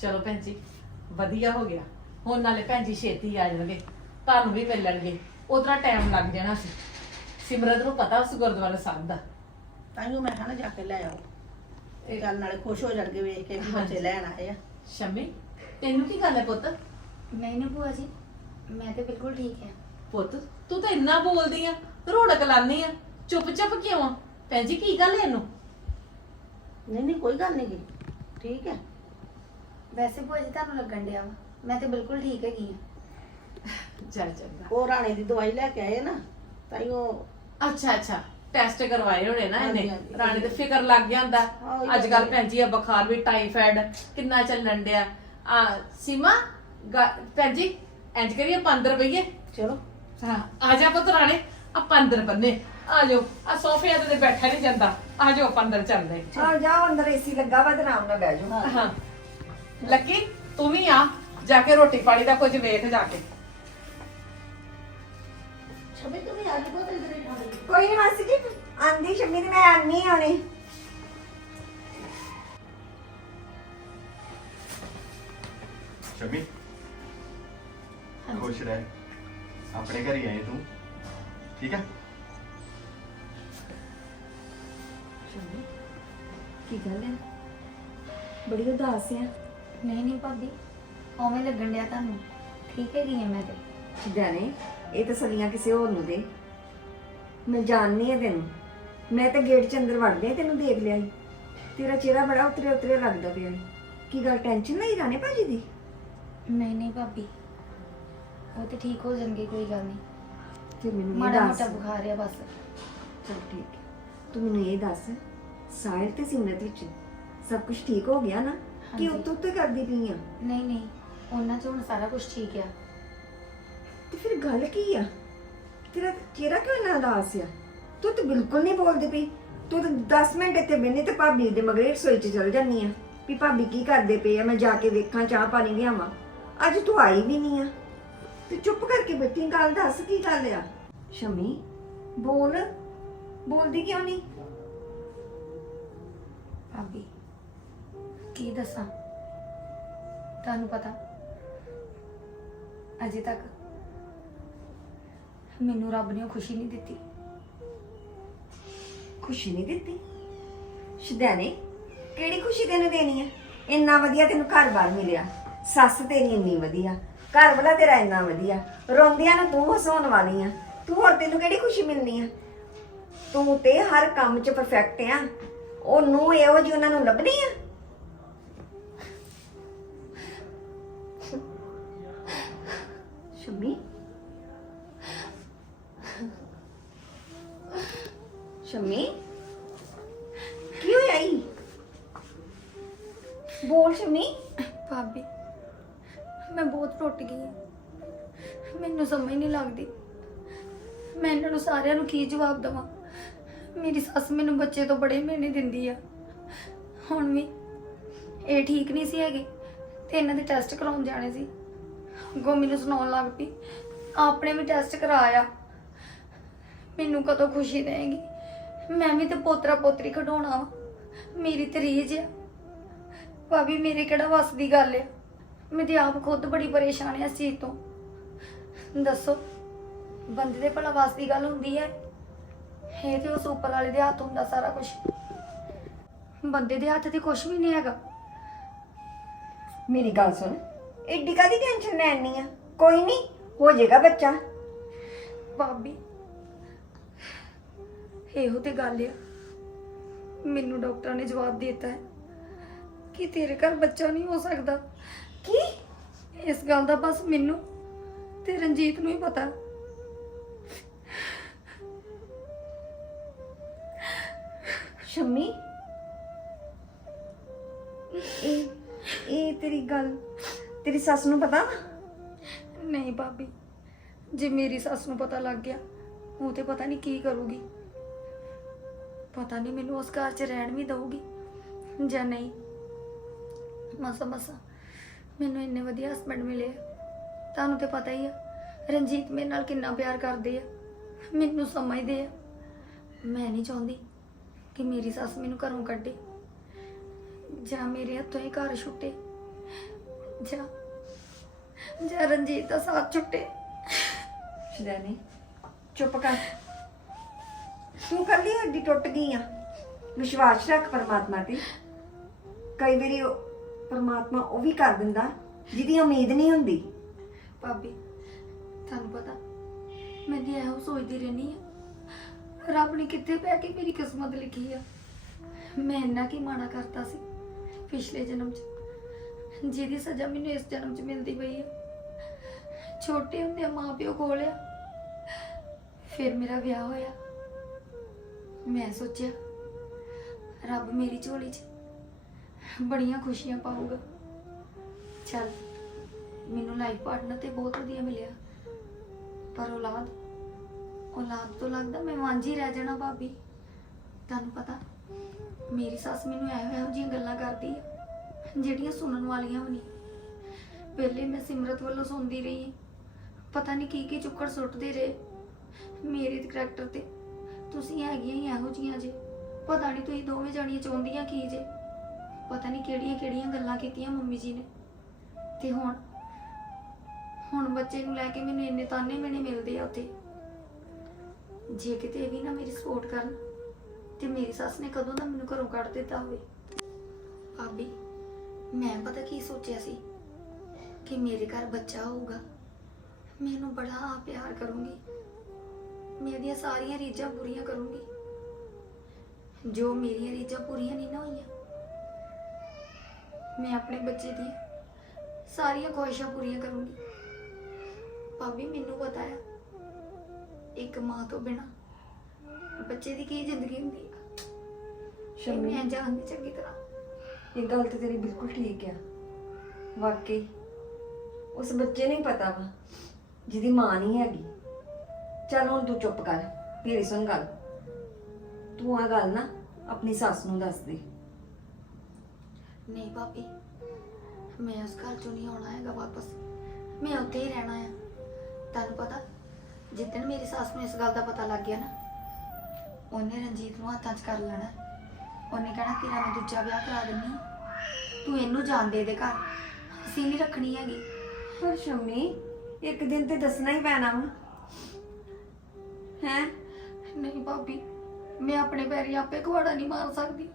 F: ਚਲੋ ਭੈਣ ਜੀ ਵਧੀਆ ਹੋ ਗਿਆ। ਹੁਣ ਨਾਲੇ ਭੈਣ ਜੀ ਛੇਤੀ ਆ ਜਾਣਗੇ ਤੁਹਾਨੂੰ ਵੀ ਮਿਲਣਗੇ। ਉਤਰਾ ਟਾਈਮ ਲੱਗ ਜਾਣਾ ਸੀ। ਸਿਮਰਤ ਨੂੰ ਪਤਾ ਉਸ ਗੁਰਦੁਆਰਾ ਸਾਹਿਬ ਦਾ।
B: ਤਾਈਓ ਮੈਂ ਖਾਣਾ ਜਾ ਕੇ ਲੈ ਆਓ। ਇਹ ਗੱਲ ਨਾਲੇ ਖੁਸ਼ ਹੋ ਜਾਣਗੇ ਵੇਖ ਕੇ ਵੀ ਬੱਚੇ ਲੈਣ ਆਏ ਆ।
F: ਸ਼ਮੀ ਤੈਨੂੰ ਕੀ ਗੱਲ ਹੈ ਪੁੱਤ?
C: ਨਹੀਂ ਨਹੀਂ ਭੂਆ ਜੀ ਮੈਂ ਤੇ ਬਿਲਕੁਲ ਠੀਕ ਹੈ।
F: ਪੁੱਤ ਤੂੰ ਤਾਂ ਇੰਨਾ ਬੋਲਦੀ ਆ ਰੋੜਕ ਲਾਨੀ ਆ। ਚੁੱਪ ਚੁੱਪ ਕਿਉਂ ਆ? ਭੈਣ ਜੀ ਕੀ ਗੱਲ ਹੈ ਇਹਨੂੰ?
B: ਨਹੀਂ ਨਹੀਂ ਕੋਈ ਗੱਲ ਨਹੀਂ। ਗੀ ਠੀਕ ਹੈ।
C: ਵੈਸੇ ਭੂਆ ਜੀ ਤੁਹਾਨੂੰ ਲੱਗਣ ਡਿਆ ਵਾ। ਮੈਂ ਤੇ ਬਿਲਕੁਲ ਠੀਕ ਹੈਗੀ ਹਾਂ।
F: ਚੱਲ ਚੰਗਾ।
B: ਉਹ ਰਾਣੇ ਦੀ ਦਵਾਈ ਲੈ ਕੇ ਆਏ ਨਾ ਤਾਈਓ
F: ਅੱਛਾ ਅੱਛਾ। ਟੈਸਟ ਕਰਵਾਏ ਹੋਣੇ ਨਾ
B: ਹਾਂਜੀ,
F: ਇਹਨੇ।
B: ਹਾਂਜੀ।
F: ਰਾਣੀ ਤੇ ਫਿਕਰ ਲੱਗ ਗਿਆ ਹੁੰਦਾ
B: ਹਾਂ, ਉਹੀ
F: ਅੱਜ ਕੱਲ
B: ਗੱਲ ਹੈ।
F: ਭੈਣ ਜੀ ਆ ਬੁਖਾਰ ਵੀ ਟਾਈਫਾਇਡ ਕਿੰਨਾ ਚੱਲਣ ਡਿਆ। ਆ ਸੀਮਾ ਗ- ਭੈਣ ਜੀ ਇੰਜ ਕਰੀਏ 15 ਰੁਪਈਏ
B: ਚਲੋ।
F: ਹਾਂ ਆ ਜਾ ਪੁੱਤ ਰਾਣੇ ਆ 15 ਬੰਨੇ। ਆ ਜਾਓ ਆ ਸੋਫੇ ਤੇ ਬੈਠਾ ਨਹੀਂ ਜਾਂਦਾ। ਆ ਜਾਓ 15 ਚੱਲਦੇ
H: ਆ। ਜਾਓ ਅੰਦਰ ਏਸੀ ਲੱਗਾ ਵਾ ਤੇ ਆਰਾਮ ਨਾਲ ਬਹਿ ਜਾਓ।
F: ਹਾਂ। ਲੱਕੀ ਤੂੰ ਵੀ ਆ ਜਾ ਕੇ ਰੋਟੀ ਪਾਣੀ ਦਾ ਕੁਝ ਵੇਖ ਜਾ ਕੇ।
B: ਛਬੇ ਤੂੰ ਵੀ ਆ ਜੀ ਬਹੁਤ ਇਧਰ ਹੀ ਖਾਣੀ
H: ਕੋਈ ਨਹੀਂ ਮਾਸੀ ਜੀ ਆਂਦੀ ਸ਼ਮੀ ਤੇ ਮੈਂ ਆਨੀ ਆਉਣੀ
A: ਸ਼ਮੀ ਖੁਸ਼ ਰਹਿ। ਆਪਣੇ ਘਰ ਹੀ ਆਏ ਤੂੰ। ਠੀਕ ਹੈ
C: ਕੀ ਗੱਲ ਹੈ? ਬੜੀ ਉਦਾਸ ਹੈ ਨਹੀਂ ਨਹੀਂ ਭਾਬੀ। ਓਵੇਂ ਲੱਗਣ ਡਿਆ ਤੁਹਾਨੂੰ। ਠੀਕ ਹਾਂ ਮੈਂ ਤੇ।
H: ਜਾਨੇ ਇਹ ਤਸੱਲੀਆਂ ਕਿਸੇ ਹੋਰ ਨੂੰ ਦੇ। ਮੈਂ ਜਾਣਨੀ ਆ ਤੈਨੂੰ। ਮੈਂ ਤਾਂ ਗੇਟ ਚ ਅੰਦਰ ਵੜਦੇ ਹੀ ਤੈਨੂੰ ਦੇਖ ਲਿਆ ਸੀ ਤੇਰਾ ਚਿਹਰਾ ਬੜਾ ਉਤਰੇ ਉਤਰੇ ਲੱਗਦਾ ਪਿਆ ਸੀ। ਕੀ ਗੱਲ ਟੈਨਸ਼ਨ ਨਹੀਂ ਰਾਣੇ ਭਾਜੀ ਦੀ?
C: ਨਹੀਂ ਨਹੀਂ ਭਾਬੀ। ਉਹ ਤੇ ਠੀਕ ਹੋ ਜਾਣਗੇ ਕੋਈ ਗੱਲ ਨਹੀਂ।
H: ਤੇ ਮੈਨੂੰ ਇਹ
C: ਮਾੜਾ
H: ਦੱਸ।
C: ਮੋਟਾ ਬੁਖਾਰ ਆ ਬਸ।
H: ਚਲ ਠੀਕ ਹੈ। ਤੂੰ ਮੈਨੂੰ ਇਹ ਦੱਸ ਸਾਹਿਲ ਤੇ ਸਿਮਰਤ ਵਿੱਚ ਸਭ ਕੁਝ ਠੀਕ ਹੋ ਗਿਆ ਨਾ? ਕਿ
C: ਹਾਂਜੀ।
H: ਉੱਤੋਂ ਉੱਤੇ ਕਰਦੀ ਪਈ ਆ?
C: ਨਹੀਂ ਨਹੀਂ ਉਹਨਾਂ 'ਚ ਹੁਣ ਸਾਰਾ ਕੁਝ ਠੀਕ ਆ।
H: ਤੇ ਫਿਰ ਗੱਲ ਕੀ ਆ? ਤੇਰਾ ਚਿਹਰਾ ਕਿਉਂ ਇੰਨਾ ਉਦਾਸ ਆ? ਤੂੰ ਤਾਂ ਬਿਲਕੁਲ ਨਹੀਂ ਬੋਲਦੀ ਪਈ। ਤੂੰ ਤਾਂ 10 ਮਿੰਟ ਇੱਥੇ ਬੈਠੀ ਤੇ ਭਾਬੀ ਦੇ ਮਗਰੇ ਰਸੋਈ ਚ ਚਲ ਜਾਂਦੀ ਆ। ਵੀ ਭਾਬੀ ਕੀ ਕਰਦੇ ਪਏ ਆ? ਮੈਂ ਜਾ ਕੇ ਵੇਖਾਂ ਚਾਹ ਪਾਣੀ ਲਿਆਵਾਂ। ਅੱਜ ਤੂੰ ਆਈ ਵੀ ਨਹੀਂ ਆ। ਤੇ ਚੁੱਪ ਕਰਕੇ ਬੈਠੀ ਗੱਲ ਦੱਸ ਕੀ ਗੱਲ ਆ? ਸ਼ਮੀ ਬੋਲ। ਬੋਲਦੀ ਕਿਉਂ ਨਹੀਂ?
C: ਭਾਬੀ ਕੀ ਦੱਸਾਂ? ਤੁਹਾਨੂੰ ਪਤਾ ਅਜੇ ਤੱਕ ਮੈਨੂੰ ਰੱਬ ਨੇ ਉਹ ਖੁਸ਼ੀ ਨਹੀਂ ਦਿੱਤੀ।
H: ਖੁਸ਼ੀ ਨਹੀਂ ਦਿੱਤੀ? ਸ਼ਿਦਾਨੇ ਕਿਹੜੀ ਖੁਸ਼ੀ ਤੈਨੂੰ ਦੇਣੀ ਹੈ ਇੰਨਾ ਵਧੀਆ ਤੈਨੂੰ ਘਰ-ਬਾਰ ਮਿਲਿਆ ਸੱਸ ਤੇਰੀ ਇੰਨੀ ਵਧੀਆ। ਘਰ ਵਾਲਾ ਤੇਰਾ ਇੰਨਾ ਵਧੀਆ। ਰੋਂਦਿਆਂ ਨੂੰ ਤੂੰ ਹਸਾਉਣ ਵਾਲੀ ਆ ਤੂੰ ਹੋਰ ਤੈਨੂੰ ਕਿਹੜੀ ਖੁਸ਼ੀ ਮਿਲਣੀ ਆ? ਤੂੰ ਤੇ ਹਰ ਕੰਮ 'ਚ ਪਰਫੈਕਟ ਆ। ਉਹਨੂੰ ਇਹੋ ਜਿਹੀ ਉਹਨਾਂ ਨੂੰ ਲੱਭਣੀ ਆ? ਸ਼ਮੀ? ਸ਼ਮੀ ਕੀ ਹੋਇਆ ਈ ਬੋਲ ਸ਼ਮੀ
C: ਭਾਬੀ ਮੈਂ ਬਹੁਤ ਟੁੱਟ ਗਈ ਹਾਂ। ਮੈਨੂੰ ਸਮਝ ਨਹੀਂ ਲੱਗਦੀ। ਮੈਂ ਇਹਨਾਂ ਨੂੰ ਸਾਰਿਆਂ ਨੂੰ ਕੀ ਜਵਾਬ ਦਵਾਂ? ਮੇਰੀ ਸੱਸ ਮੈਨੂੰ ਬੱਚੇ ਤੋਂ ਬੜੇ ਮਿਹਨੇ ਦਿੰਦੀ ਆ। ਹੁਣ ਵੀ ਇਹ ਠੀਕ ਨਹੀਂ ਸੀ ਹੈਗੇ ਤੇ ਇਹਨਾਂ ਦੇ ਟੈਸਟ ਕਰਾਉਣ ਜਾਣੇ ਸੀ। ਅੱਗੋਂ ਮੈਨੂੰ ਸੁਣਾਉਣ ਲੱਗ ਪਈ, ਆਪਣੇ ਵੀ ਟੈਸਟ ਕਰਾਇਆ ਮੈਨੂੰ ਕਦੋਂ ਖੁਸ਼ੀ ਦੇਗੀ ਮੈਂ ਵੀ ਤੇ ਪੋਤਰਾ ਪੋਤਰੀ ਖਡਾਉਣਾ ਵਾ। ਮੇਰੀ ਤੇ ਰੀਝ ਆ। ਭਾਬੀ, ਮੇਰੇ ਕਿਹੜਾ ਵੱਸ ਦੀ ਗੱਲ ਆ? ਮੈਂ ਤੇ ਆਪ ਖੁਦ ਬੜੀ ਪਰੇਸ਼ਾਨ ਆ ਇਸ ਚੀਜ਼ ਤੋਂ। ਦੱਸੋ ਬੰਦੇ ਦੇ ਭਲਾ ਵੱਸ ਦੀ ਗੱਲ ਹੁੰਦੀ ਹੈ? ਇਹ ਤੇ ਉਸ ਉੱਪਰ ਵਾਲੇ ਦੇ ਹੱਥ ਹੁੰਦਾ ਸਾਰਾ ਕੁਝ ਬੰਦੇ ਦੇ ਹੱਥ ਤੇ ਕੁਝ ਵੀ ਨਹੀਂ ਹੈਗਾ।
H: ਮੇਰੀ ਗੱਲ ਸੁਣ। ਐਡੀ ਕਾਦੀ ਟੈਨਸ਼ਨ ਲੈਣੀ ਆ? ਕੋਈ ਨਹੀਂ ਹੋ ਜਾਏਗਾ ਬੱਚਾ।
C: ਭਾਬੀ ਇਹੋ ਤੇ ਗੱਲ ਆ। ਮੈਨੂੰ ਡਾਕਟਰ ਨੇ ਜਵਾਬ ਦਿੱਤਾ ਹੈ ਕਿ ਤੇਰੇ ਘਰ ਬੱਚਾ ਨਹੀਂ ਹੋ ਸਕਦਾ।
H: ਕੀ?
C: ਇਸ ਗੱਲ ਦਾ ਬਸ ਮੈਨੂੰ ਤੇ ਰਣਜੀਤ ਨੂੰ ਹੀ ਪਤਾ।
H: ਸ਼ਮੀ? ਇਹ ਇਹ ਤੇਰੀ ਗੱਲ ਤੇਰੀ ਸੱਸ ਨੂੰ ਪਤਾ?
C: ਨਹੀਂ ਭਾਬੀ ਜੇ ਮੇਰੀ ਸੱਸ ਨੂੰ ਪਤਾ ਲੱਗ ਗਿਆ ਉਹ ਤੇ ਪਤਾ ਨਹੀਂ ਕੀ ਕਰੂਗੀ। ਪਤਾ ਨਹੀਂ ਮੈਨੂੰ ਉਸ ਘਰ 'ਚ ਰਹਿਣ ਵੀ ਦਊਗੀ ਜਾਂ ਨਹੀਂ। ਮਸਾ ਮਸਾ। ਮੈਨੂੰ ਇੰਨੇ ਵਧੀਆ ਹਸਬੰਡ ਮਿਲੇ ਆ। ਤੁਹਾਨੂੰ ਤੇ ਪਤਾ ਹੀ ਆ, ਰਣਜੀਤ ਮੇਰੇ ਨਾਲ ਕਿੰਨਾ ਪਿਆਰ ਕਰਦੇ ਆ। ਮੈਨੂੰ ਸਮਝਦੇ ਆ। ਮੈਂ ਨਹੀਂ ਚਾਹੁੰਦੀ ਕਿ ਮੇਰੀ ਸੱਸ ਮੈਨੂੰ ਘਰੋਂ ਕੱਢੇ। ਜਾਂ ਮੇਰੇ ਹੱਥੋਂ ਹੀ ਘਰ ਛੁੱਟੇ। ਜਾਂ ਜਾਂ ਰਣਜੀਤ ਦਾ ਸਾਥ ਛੁੱਟੇ।
H: ਸ਼ਿਦਾਨੀ ਚੁੱਪ ਕਰ। ਤੂੰ ਕੱਲੀ ਹੱਡੀ ਟੁੱਟ ਗਈ ਆ। ਵਿਸ਼ਵਾਸ ਰੱਖ ਪਰਮਾਤਮਾ ਤੇ। ਕਈ ਵਾਰੀ ਉਹ ਪਰਮਾਤਮਾ ਉਹ ਵੀ ਕਰ ਦਿੰਦਾ, ਜਿਹਦੀ ਉਮੀਦ ਨਹੀਂ ਹੁੰਦੀ।
C: ਭਾਬੀ, ਤੁਹਾਨੂੰ ਪਤਾ, ਮੈਂ ਤੇ ਇਹੋ ਸੋਚਦੀ ਰਹਿੰਦੀ ਆ ਰੱਬ ਨੇ ਕਿੱਥੇ ਪੈ ਕੇ ਮੇਰੀ ਕਿਸਮਤ ਲਿਖੀ ਆ? ਮੈਂ ਇੰਨਾ ਕੀ ਮਾੜਾ ਕਰਤਾ ਸੀ ਪਿਛਲੇ ਜਨਮ 'ਚ, ਜਿਹਦੀ ਸਜ਼ਾ ਮੈਨੂੰ ਇਸ ਜਨਮ 'ਚ ਮਿਲਦੀ ਪਈ ਆ। ਛੋਟੇ ਹੁੰਦੇ ਮਾਂ ਪਿਓ ਕੋਲ ਆ, ਫਿਰ ਮੇਰਾ ਵਿਆਹ ਹੋਇਆ। ਮੈਂ ਸੋਚਿਆ, ਰੱਬ ਮੇਰੀ ਝੋਲੀ 'ਚ ਬੜੀਆਂ ਖੁਸ਼ੀਆਂ ਪਾਊਗਾ। ਚੱਲ, ਮੈਨੂੰ ਲਾਈਫ ਪਾਰਟਨਰ ਤੇ ਬਹੁਤ ਵਧੀਆ ਮਿਲਿਆ। ਪਰ ਔਲਾਦ ਔਲਾਦ ਤੋਂ ਲੱਗਦਾ ਮੈਂ ਵਾਂਝੀ ਰਹਿ ਜਾਣਾ ਭਾਬੀ। ਤੁਹਾਨੂੰ ਪਤਾ, ਮੇਰੀ ਸੱਸ ਮੈਨੂੰ ਇਹੋ ਇਹੋ ਜਿਹੀਆਂ ਗੱਲਾਂ ਕਰਦੀ ਆ, ਜਿਹੜੀਆਂ ਸੁਣਨ ਵਾਲੀਆਂ ਵੀ ਨਹੀਂ। ਪਹਿਲੇ ਮੈਂ ਸਿਮਰਤ ਵੱਲੋਂ ਸੁਣਦੀ ਰਹੀ ਪਤਾ ਨਹੀਂ ਕੀ ਕੀ ਚੁੱਕੜ ਸੁੱਟਦੇ ਰਹੇ। ਮੇਰੇ ਕਰੈਕਟਰ ਤੇ ਤੁਸੀਂ ਹੈਗੀਆਂ ਹੀ ਇਹੋ ਜਿਹੀਆਂ ਜੇ। ਪਤਾ ਨਹੀਂ ਤੁਸੀਂ ਦੋਵੇਂ ਜਾਣੀਆਂ ਚਾਹੁੰਦੀਆਂ ਕੀ ਜੇ। ਪਤਾ ਨਹੀਂ ਕਿਹੜੀਆਂ ਕਿਹੜੀਆਂ ਗੱਲਾਂ ਕੀਤੀਆਂ ਮੰਮੀ ਜੀ ਨੇ। ਤੇ ਹੁਣ ਹੁਣ ਬੱਚੇ ਨੂੰ ਲੈ ਕੇ ਮੈਨੂੰ ਇੰਨੇ ਤਾਨੇ ਮੈਨੇ ਮਿਲਦੇ ਆ ਉੱਥੇ। ਜੇ ਕਿਤੇ ਵੀ ਨਾ ਮੇਰੀ ਸਪੋਰਟ ਕਰਨ, ਤੇ ਮੇਰੀ ਸੱਸ ਨੇ ਕਦੋਂ ਦਾ ਮੈਨੂੰ ਘਰੋਂ ਕੱਢ ਦਿੱਤਾ ਹੋਵੇ। ਭਾਬੀ, ਮੈਂ ਪਤਾ ਕੀ ਸੋਚਿਆ ਸੀ? ਕਿ ਮੇਰੇ ਘਰ ਬੱਚਾ ਹੋਊਗਾ। ਮੈਨੂੰ ਬੜਾ ਪਿਆਰ ਕਰੂੰਗੀ। ਮੈਂ ਇਹਦੀਆਂ ਸਾਰੀਆਂ ਰੀਝਾਂ ਪੂਰੀਆਂ ਕਰੂੰਗੀ। ਜੋ ਮੇਰੀਆਂ ਰੀਝਾਂ ਪੂਰੀਆਂ ਨਹੀਂ ਨਾ ਹੋਈਆਂ ਮੈਂ ਆਪਣੇ ਬੱਚੇ ਦੀ ਸਾਰੀਆਂ ਖੁਆਇਸ਼ਾਂ ਪੂਰੀਆਂ ਕਰੂੰਗੀ। ਭਾਬੀ ਮੈਨੂੰ ਪਤਾ ਹੈ ਇੱਕ ਮਾਂ ਤੋਂ ਬਿਨਾ ਬੱਚੇ ਦੀ ਕੀ ਜ਼ਿੰਦਗੀ ਹੁੰਦੀ ਹੈ ਇਹ ਮੈਂ ਜਾਣਦੀ ਚੰਗੀ ਤਰ੍ਹਾਂ।
H: ਇਹ ਗੱਲ ਤੇ ਤੇਰੀ ਬਿਲਕੁਲ ਠੀਕ ਆ। ਵਾਕਈ ਉਸ ਬੱਚੇ ਨੂੰ ਹੀ ਪਤਾ ਵਾ ਜਿਹਦੀ ਮਾਂ ਨਹੀਂ ਹੈਗੀ। ਚੱਲ ਹੁਣ ਤੂੰ ਚੁੱਪ ਕਰ ਮੇਰੀ ਸੁਣ ਗੱਲ। ਤੂੰ ਆ ਗੱਲ ਨਾ ਆਪਣੀ ਸੱਸ ਨੂੰ ਦੱਸ ਦੇ।
C: ਨਹੀਂ ਭਾਬੀ ਮੈਂ ਉਸ ਘਰ ਚੋਂ ਨਹੀਂ ਆਉਣਾ ਹੈਗਾ ਵਾਪਸ। ਮੈਂ ਉੱਥੇ ਹੀ ਰਹਿਣਾ ਆ। ਤੁਹਾਨੂੰ ਪਤਾ ਜਿੱਦਣ ਮੇਰੀ ਸੱਸ ਨੂੰ ਇਸ ਗੱਲ ਦਾ ਪਤਾ ਲੱਗ ਗਿਆ ਨਾ ਉਹਨੇ ਰਣਜੀਤ ਨੂੰ ਹੱਥਾਂ 'ਚ ਕਰ ਲੈਣਾ। ਉਹਨੇ ਕਹਿਣਾ ਤੇਰਾ ਮੈਂ ਦੂਜਾ ਵਿਆਹ ਕਰਾ ਦਿੰਨੀ। ਤੂੰ ਇਹਨੂੰ ਜਾਣ ਦੇ ਦੇ ਘਰ। ਅਸੀਂ ਨਹੀਂ ਰੱਖਣੀ ਹੈਗੀ।
H: ਪਰ ਸ਼ਮੀ ਇੱਕ ਦਿਨ ਤੇ ਦੱਸਣਾ ਹੀ ਪੈਣਾ ਵਾ। ਹੈ?
C: ਨਹੀਂ ਭਾਬੀ ਮੈਂ ਆਪਣੇ ਪੈਰੀ ਆਪੇ ਕੁਹਾੜਾ ਨਹੀਂ ਮਾਰ ਸਕਦੀ।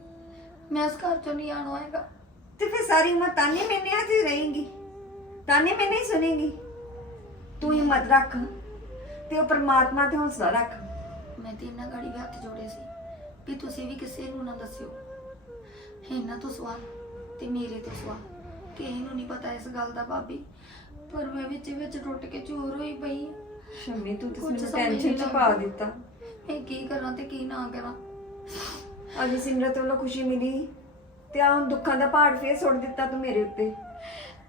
C: ਮੈਂ ਇਸ ਘਰ ਚੋਂ ਨਹੀਂ ਆਉਣਾ ਹੈਗਾ।
H: ਤੇ ਫਿਰ ਸਾਰੀ ਉਮਰ ਤਾਨੇ ਮੈਨੇ ਹੱਥ ਹੀ ਰਹੇਗੀ। ਤਾਨੇ ਮੈਨੇ ਹੀ ਸੁਣੇਗੀ। ਤੂੰ ਹਿੰਮਤ ਰੱਖ ਤੇ ਉਹ ਪ੍ਰਮਾਤਮਾ ਤੇ ਹੌਸਲਾ ਰੱਖ।
C: ਮੈਂ ਤੇ ਇਹਨਾਂ ਗਾੜੀ ਵੀ ਹੱਥ ਜੋੜੇ ਸੀ ਵੀ ਤੁਸੀਂ ਵੀ ਕਿਸੇ ਨੂੰ ਨਾ ਦੱਸਿਓ। ਇਹਨਾਂ ਤੋਂ ਸਵਾਲ ਤੇ ਮੇਰੇ ਤੋਂ ਸਵਾਲ ਕਿਸੇ ਨੂੰ ਨਹੀਂ ਪਤਾ ਇਸ ਗੱਲ ਦਾ ਭਾਬੀ। ਪਰ ਮੈਂ ਵਿੱਚ ਵਿੱਚ ਟੁੱਟ ਕੇ ਚੋਰ ਹੋਈ ਪਈ।
H: ਸ਼ਮੀ ਤੂੰ ਤੇ
C: ਕੁਝ
H: ਮੈਨੂੰ
C: ਸਮਝ
H: ਟੈਨਸ਼ਨ ਚ ਪਾ
C: ਲੱਗਦਾ।
H: ਦਿੱਤਾ।
C: ਮੈਂ ਕੀ ਕਰਾਂ ਤੇ ਕੀ ਨਾ ਕਰਾਂ।
H: ਅੱਜ ਸਿਮਰਤ ਵੱਲੋਂ ਖੁਸ਼ੀ ਮਿਲੀ? ਤੇ ਆਹ ਹੁਣ ਦੁੱਖਾਂ ਦਾ ਪਹਾੜ ਫੇਰ ਸੁੱਟ ਦਿੱਤਾ ਤੂੰ ਮੇਰੇ ਉੱਤੇ।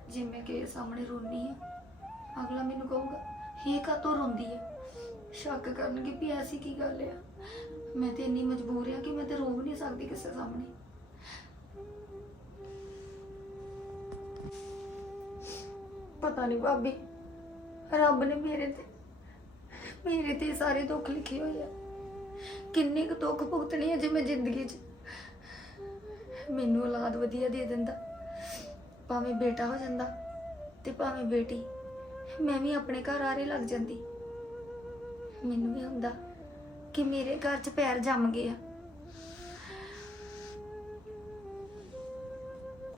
C: ਜੇ ਮੈਂ ਕਿਸੇ ਸਾਹਮਣੇ ਰੋਨੀ ਆ ਅਗਲਾ ਮੈਨੂੰ ਕਹੂਗਾ, ਇਹ ਕਾਤੋਂ ਰੋਂਦੀ ਹੈ? ਸ਼ੱਕ ਕਰਨਗੇ ਵੀ ਐਸੀ ਕੀ ਗੱਲ ਆ। ਮੈਂ ਤੇ ਇੰਨੀ ਮਜਬੂਰ ਆ ਕਿ ਮੈਂ ਤੇ ਰੋ ਵੀ ਨਹੀਂ ਸਕਦੀ ਕਿਸੇ ਸਾਹਮਣੇ। ਪਤਾ ਨਹੀਂ ਭਾਬੀ, ਰੱਬ ਨੇ ਮੇਰੇ ਤੇ ਮੇਰੇ ਤੇ ਸਾਰੇ ਦੁੱਖ ਲਿਖੇ ਹੋਏ ਆ। ਕਿੰਨੇ ਕੁ ਦੁੱਖ ਭੁਗਤਣੇ ਆ ਜੇ ਮੈਂ ਜ਼ਿੰਦਗੀ 'ਚ। ਮੈਨੂੰ ਔਲਾਦ ਵਧੀਆ ਦੇ ਦਿੰਦਾ। ਭਾਵੇਂ ਬੇਟਾ ਹੋ ਜਾਂਦਾ ਤੇ ਭਾਵੇਂ ਬੇਟੀ, ਮੈਂ ਵੀ ਆਪਣੇ ਘਰ ਆਰੇ ਲੱਗ ਜਾਂਦੀ। ਮੈਨੂੰ ਵੀ ਹੁੰਦਾ ਕਿ ਮੇਰੇ ਘਰ 'ਚ ਪੈਰ ਜੰਮ ਗਏ ਆ